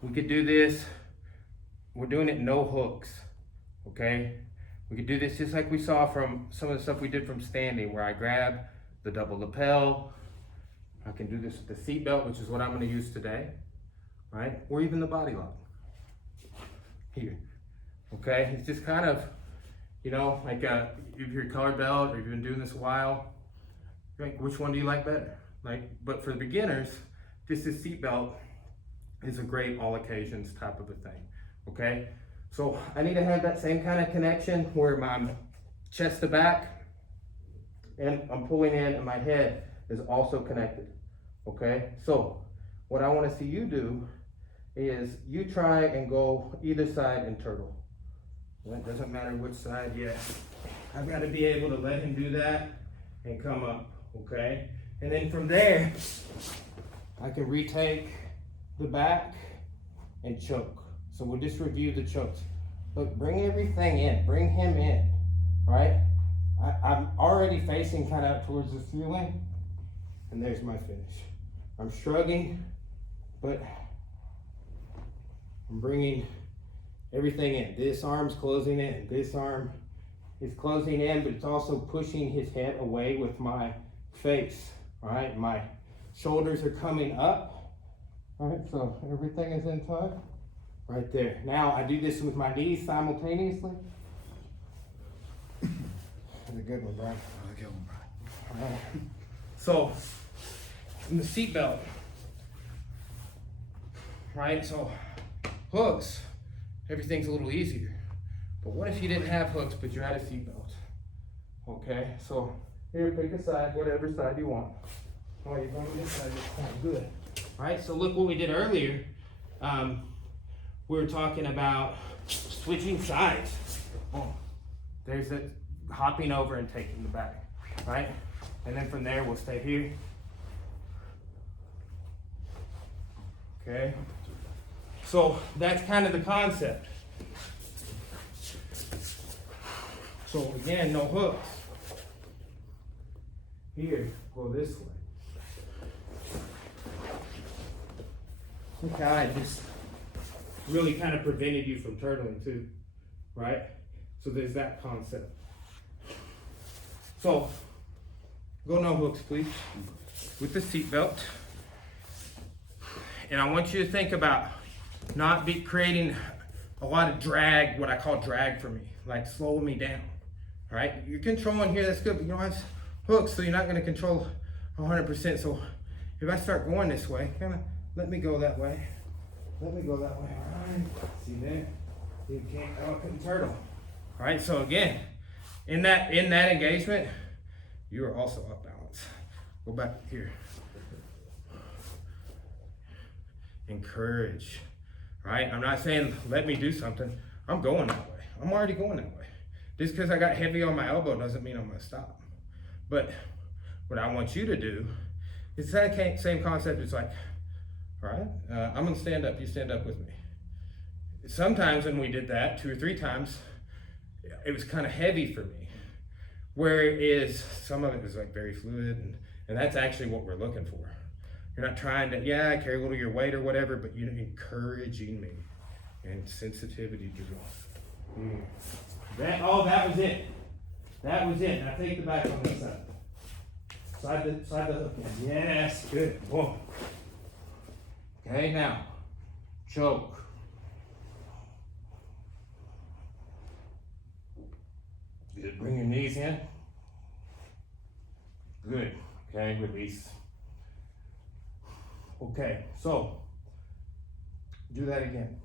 we could do this, we're doing it no hooks, okay? We could do this just like we saw from some of the stuff we did from standing, where I grab the double lapel. I can do this with the seat belt, which is what I'm gonna use today, right? Or even the body lock, here, okay? It's just kind of, you know, like if you're a colored belt or you've been doing this a while, like, which one do you like better? Like, but for the beginners, just this seat belt is a great all occasions type of a thing, okay? So I need to have that same kind of connection where my chest to back and I'm pulling in and my head is also connected, okay? So what I wanna see you do is you try and go either side and turtle. Well, it doesn't matter which side yet. I've gotta be able to let him do that and come up, okay? And then from there, I can retake the back and choke. So we'll just review the chokes. Look, bring everything in, bring him in, right? I'm already facing kind of towards the ceiling, and there's my finish. I'm shrugging, but I'm bringing everything in. This arm's closing in, this arm is closing in, but it's also pushing his head away with my face, right? My shoulders are coming up, right? So everything is in tight, right there. Now I do this with my knees simultaneously. That's a good one, Brian. That's a good one, Brian. So, in the seat belt, right? So, hooks, everything's a little easier. But what if you didn't have hooks, but you had a seat belt? Okay, so here, pick a side, whatever side you want. Oh, you're going this side, good. All right, so look what we did earlier. We were talking about switching sides. Oh, there's that hopping over and taking the back, right? And then from there, we'll stay here. Okay, so that's kind of the concept. So again, no hooks. Here, go this way. Okay, I just really kind of prevented you from turtling too, right? So there's that concept. So, go no hooks, please, with the seat belt. And I want you to think about not creating a lot of drag, what I call drag for me, like slowing me down, all right? You're controlling here, that's good, but you don't have hooks, so you're not gonna control 100%. So if I start going this way, kind of let me go that way. Let me go that way, all right? See there? You can't, I couldn't turtle. All right, so again, in that engagement, you are also off balance. Go back here. Encourage, right? I'm not saying let me do something. I'm going that way. I'm already going that way. Just because I got heavy on my elbow doesn't mean I'm gonna stop. But what I want you to do is that same concept. It's like, all right, I'm gonna stand up, you stand up with me. Sometimes when we did that 2 or 3 times, it was kind of heavy for me. Whereas some of it was like very fluid, and that's actually what we're looking for. You're not trying to, yeah, carry a little of your weight or whatever, but you're encouraging me and sensitivity drill. That was it. That was it. Now take the back on this side. Slide the hook in. Yes, good. Whoa. Okay, now choke. Good. Bring your knees in. Good. Okay, release. Okay, so do that again.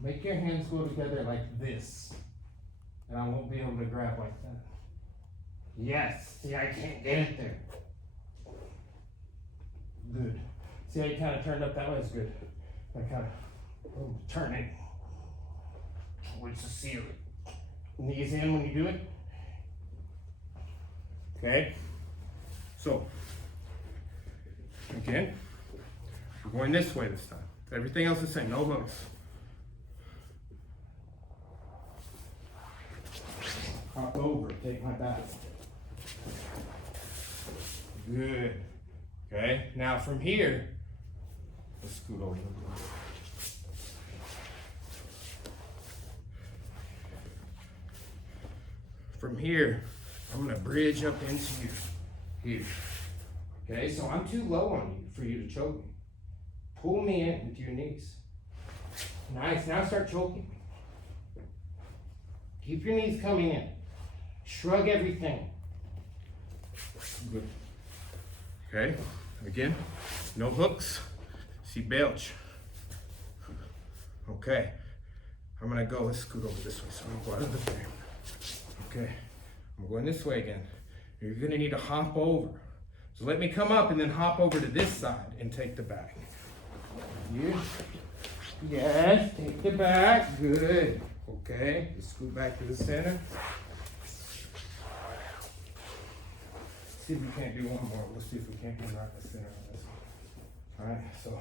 Make your hands go together like this, and I won't be able to grab like that. Yes, see, I can't get it there. Good. See how you kind of turned up that way? It's good. I kind of turn it towards the ceiling. Knees in when you do it. Okay, so again, we're going this way this time. Everything else is the same, no hooks. Hop over, take my back. Good. Okay, now from here, let's scoot over. From here, I'm gonna bridge up into you, here. Okay, so I'm too low on you for you to choke me. Pull me in with your knees. Nice, now start choking me. Keep your knees coming in. Shrug everything. Good. Okay, again, no hooks. See belch. Okay, I'm gonna go, let's scoot over this way so I don't go out of the frame. Okay, I'm going this way again. You're gonna need to hop over. So let me come up and then hop over to this side and take the back. Here. Yes, take the back, good. Okay, let's scoot back to the center. See if we can't do one more. Let's see if we can't get right in the center on this one. All right, so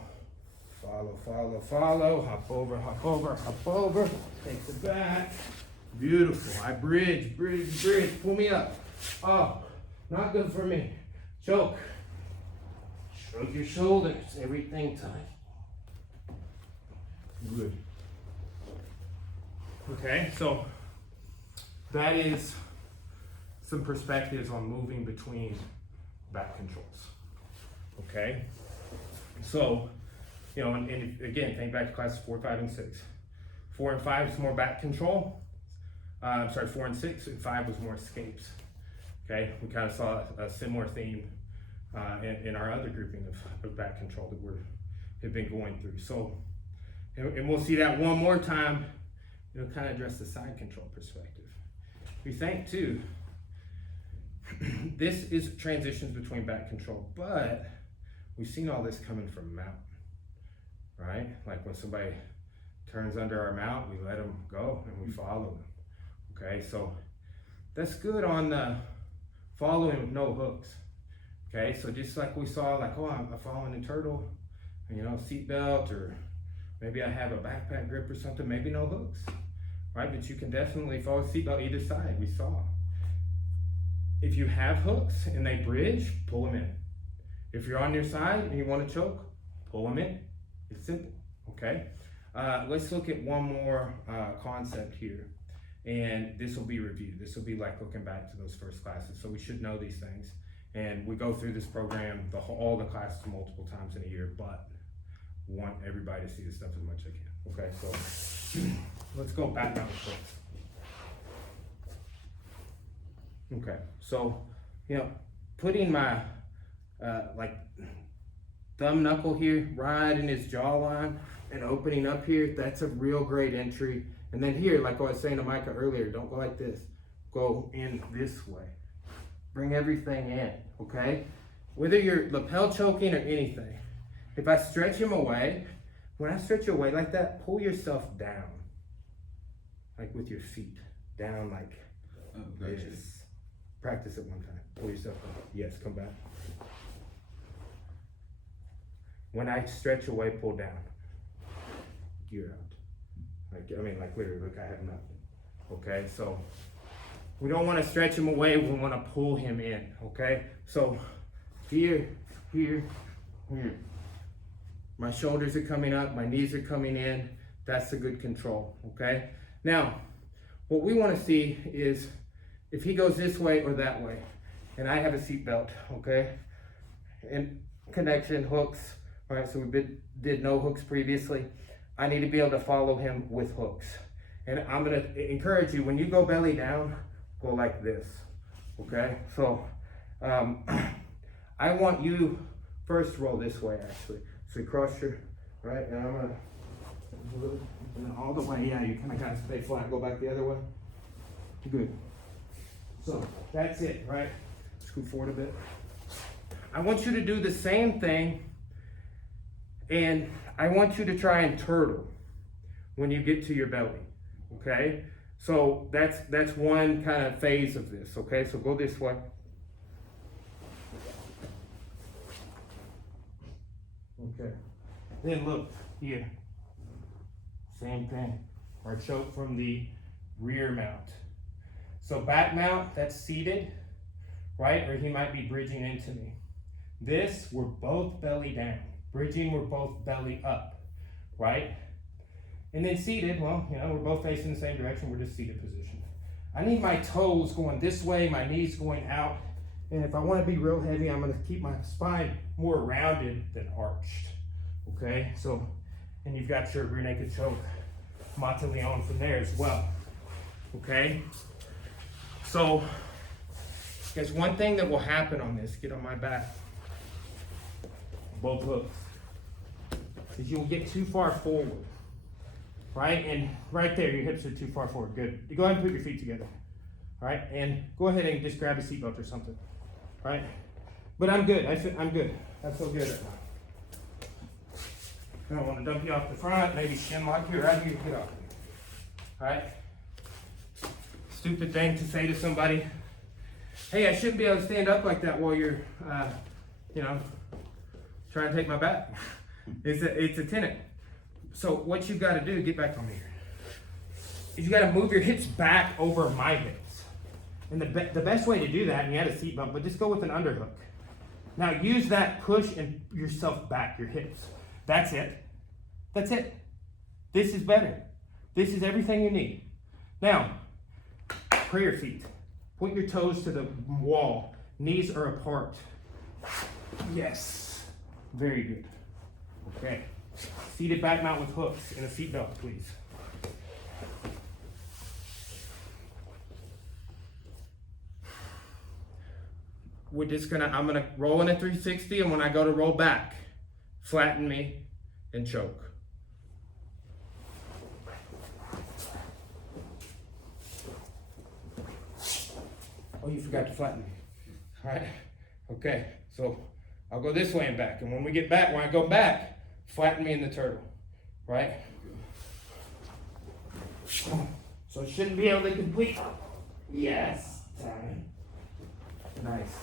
follow, follow, follow. Hop over, hop over, hop over. Take the back. Beautiful. I bridge, bridge, bridge. Pull me up. Oh, not good for me. Choke. Shrug your shoulders. Everything tight. Good. Okay, so that is some perspectives on moving between back controls. Okay, so and again, think back to classes 4, 5, and 6. 4 and 5 is more back control. 4 and 6, and 5 was more escapes. Okay, we kind of saw a similar theme in our other grouping of back control that we have been going through. So, and we'll see that one more time. Kind of address the side control perspective. We think too, this is transitions between back control, but we've seen all this coming from mount, right? Like when somebody turns under our mount, we let them go and we follow them. Okay, so that's good on the following with no hooks. Okay, so just like we saw, like, oh, I'm following a turtle, seat belt, or maybe I have a backpack grip or something, maybe no hooks, right? But you can definitely follow seat belt either side, we saw. If you have hooks and they bridge, pull them in. If you're on your side and you want to choke, pull them in. It's simple, okay? Let's look at one more concept here. And this will be reviewed. This will be like looking back to those first classes. So we should know these things. And we go through this program, all the classes multiple times in a year, but want everybody to see this stuff as much as I can. Okay, so let's go back down the course. Okay, so, putting my thumb knuckle here right in his jawline and opening up here, that's a real great entry. And then here, like I was saying to Micah earlier, don't go like this. Go in this way. Bring everything in, okay? Whether you're lapel choking or anything, if I stretch him away, when I stretch you away like that, pull yourself down. Like with your feet. Down like this. Practice it one time. Pull yourself up. Yes, come back. When I stretch away, pull down. You're out. Like literally, look, I have nothing. Okay, so we don't want to stretch him away, we want to pull him in, okay? So here, here, here. My shoulders are coming up, my knees are coming in. That's a good control, okay? Now, what we want to see is if he goes this way or that way. And I have a seat belt, okay? And connection, hooks, all right? So we did no hooks previously. I need to be able to follow him with hooks. And I'm gonna encourage you, when you go belly down, go like this, okay? So I want you first roll this way, actually. So you cross your, right? And I'm gonna, and all the way, yeah, you kind of gotta stay flat. Go back the other way. Good. So that's it, right? Scoot forward a bit. I want you to do the same thing, and I want you to try and turtle when you get to your belly, okay? So that's one kind of phase of this, okay? So go this way. Okay. Then look here. Same thing. Or choke from the rear mount. So back mount, that's seated, right? Or he might be bridging into me. This, we're both belly down. Bridging, we're both belly up, right? And then seated, well, you know, we're both facing the same direction. We're just seated position. I need my toes going this way, my knees going out. And if I want to be real heavy, I'm going to keep my spine more rounded than arched. Okay, so, and you've got your rear naked choke, Mata Leon from there as well. Okay, so there's one thing that will happen on this, get on my back, both hooks, is you'll get too far forward, right? And right there, your hips are too far forward, good. You go ahead and put your feet together, all right? And go ahead and just grab a seatbelt or something, right? But I'm good, I'm good. I feel good right now. I don't want to dump you off the front, maybe shin lock you right here, get off. All right? Stupid thing to say to somebody, hey, I shouldn't be able to stand up like that while you're, you know, trying to take my back. It's a tenet. So what you've got to do, get back on me here, is you got to move your hips back over my hips. And the best way to do that, and you had a seatbelt, but just go with an underhook. Now use that push and yourself back, your hips. That's it. That's it. This is better. This is everything you need. Now, prayer feet. Point your toes to the wall. Knees are apart. Yes. Very good. Okay. Seated back mount with hooks and a seatbelt, please. I'm gonna roll in a 360, and when I go to roll back, flatten me and choke. Oh, you forgot to flatten me. All right. Okay. So I'll go this way and back. And when we get back, when I go back, flatten me in the turtle. Right? So I shouldn't be able to complete. Yes. Time. Nice.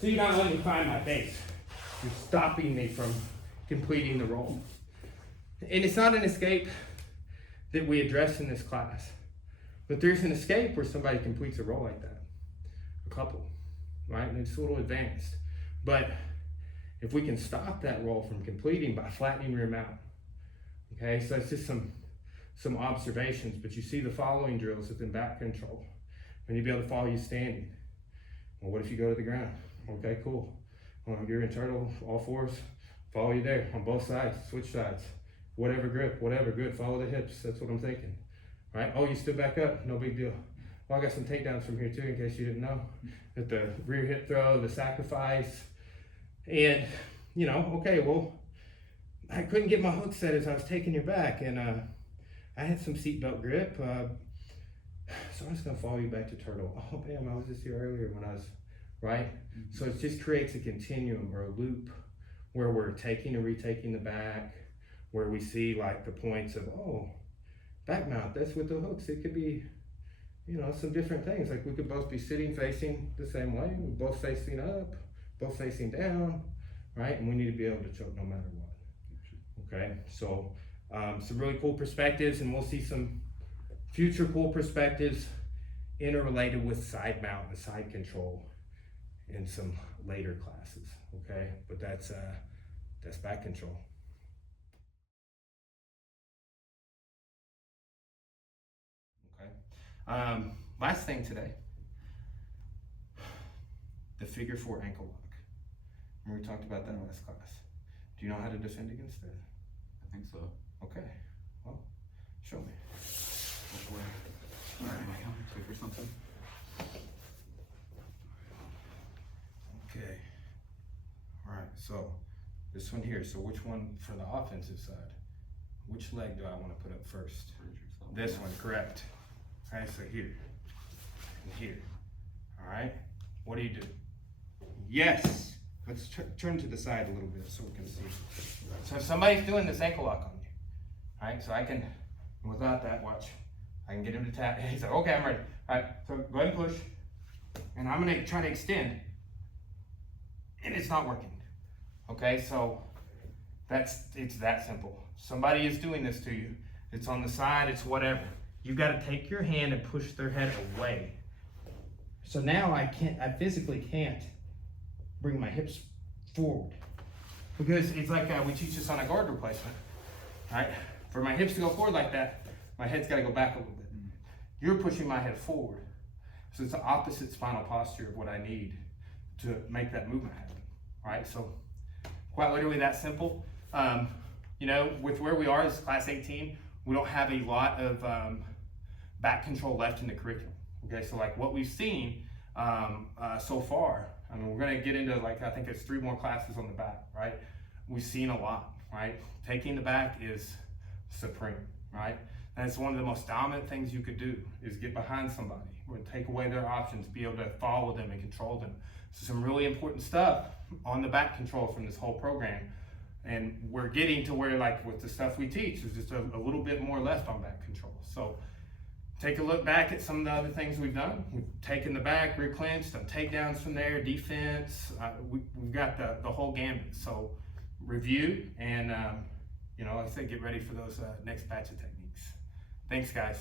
So you're not letting me find my base. You're stopping me from completing the roll. And it's not an escape that we address in this class. But there's an escape where somebody completes a roll like that. A couple, right? And it's a little advanced. But if we can stop that roll from completing by flattening rear mount, okay? So that's just some observations, but you see the following drills within back control. And you'll be able to follow you standing. Well, what if you go to the ground? Okay, cool. Well, you're in turtle, all fours, follow you there on both sides, switch sides. Whatever grip, whatever, good, follow the hips, that's what I'm thinking. Right? Oh, you stood back up, no big deal. Well, I got some takedowns from here too, in case you didn't know. At the rear hip throw, the sacrifice. And, you know, okay, well, I couldn't get my hook set as I was taking your back, and I had some seatbelt grip. So I'm just gonna follow you back to turtle. Oh, bam, I was just here earlier when I was, right? So it just creates a continuum or a loop where we're taking and retaking the back, where we see like the points of, oh, back mount, that's with the hooks. It could be, you know, some different things. Like we could both be sitting facing the same way, we're both facing up, both facing down, right? And we need to be able to choke no matter what. Okay, so some really cool perspectives, and we'll see some future cool perspectives interrelated with side mount and side control in some later classes. Okay, but That's back control. Okay. Last thing today, the figure 4 ankle lock. Remember we talked about that last class. Do you know how to defend against it? I think so. Okay, well, show me. All right, check for something. Okay. All right, so this one here. So which one for the offensive side? Which leg do I want to put up first? This one, correct. All right, so here and here. All right, what do you do? Yes. Let's turn to the side a little bit so we can see. So if somebody's doing this ankle lock on you, all right, so I can, without that, watch, I can get him to tap. He's like, okay, I'm ready. All right, so go ahead and push. And I'm gonna try to extend. And it's not working. Okay, so it's that simple. Somebody is doing this to you. It's on the side, it's whatever. You gotta take your hand and push their head away. So now I physically can't bring my hips forward. Because it's like we teach this on a guard replacement, right? For my hips to go forward like that, my head's gotta go back a little bit. You're pushing my head forward. So it's the opposite spinal posture of what I need to make that movement happen, right? So quite literally that simple. You know, with where we are as class 18, we don't have a lot of back control left in the curriculum. Okay, so like what we've seen so far, I mean, we're gonna get into like, I think it's 3 more classes on the back, right? We've seen a lot, right? Taking the back is supreme, right? And it's one of the most dominant things you could do is get behind somebody or take away their options, be able to follow them and control them. So some really important stuff on the back control from this whole program. And we're getting to where, like with the stuff we teach, there's just a little bit more left on back control. So take a look back at some of the other things we've done. We've taken the back, rear clinch, done takedowns from there, defense. We've got the whole gambit. So review and, you know, like I said, get ready for those next batch of techniques. Thanks, guys.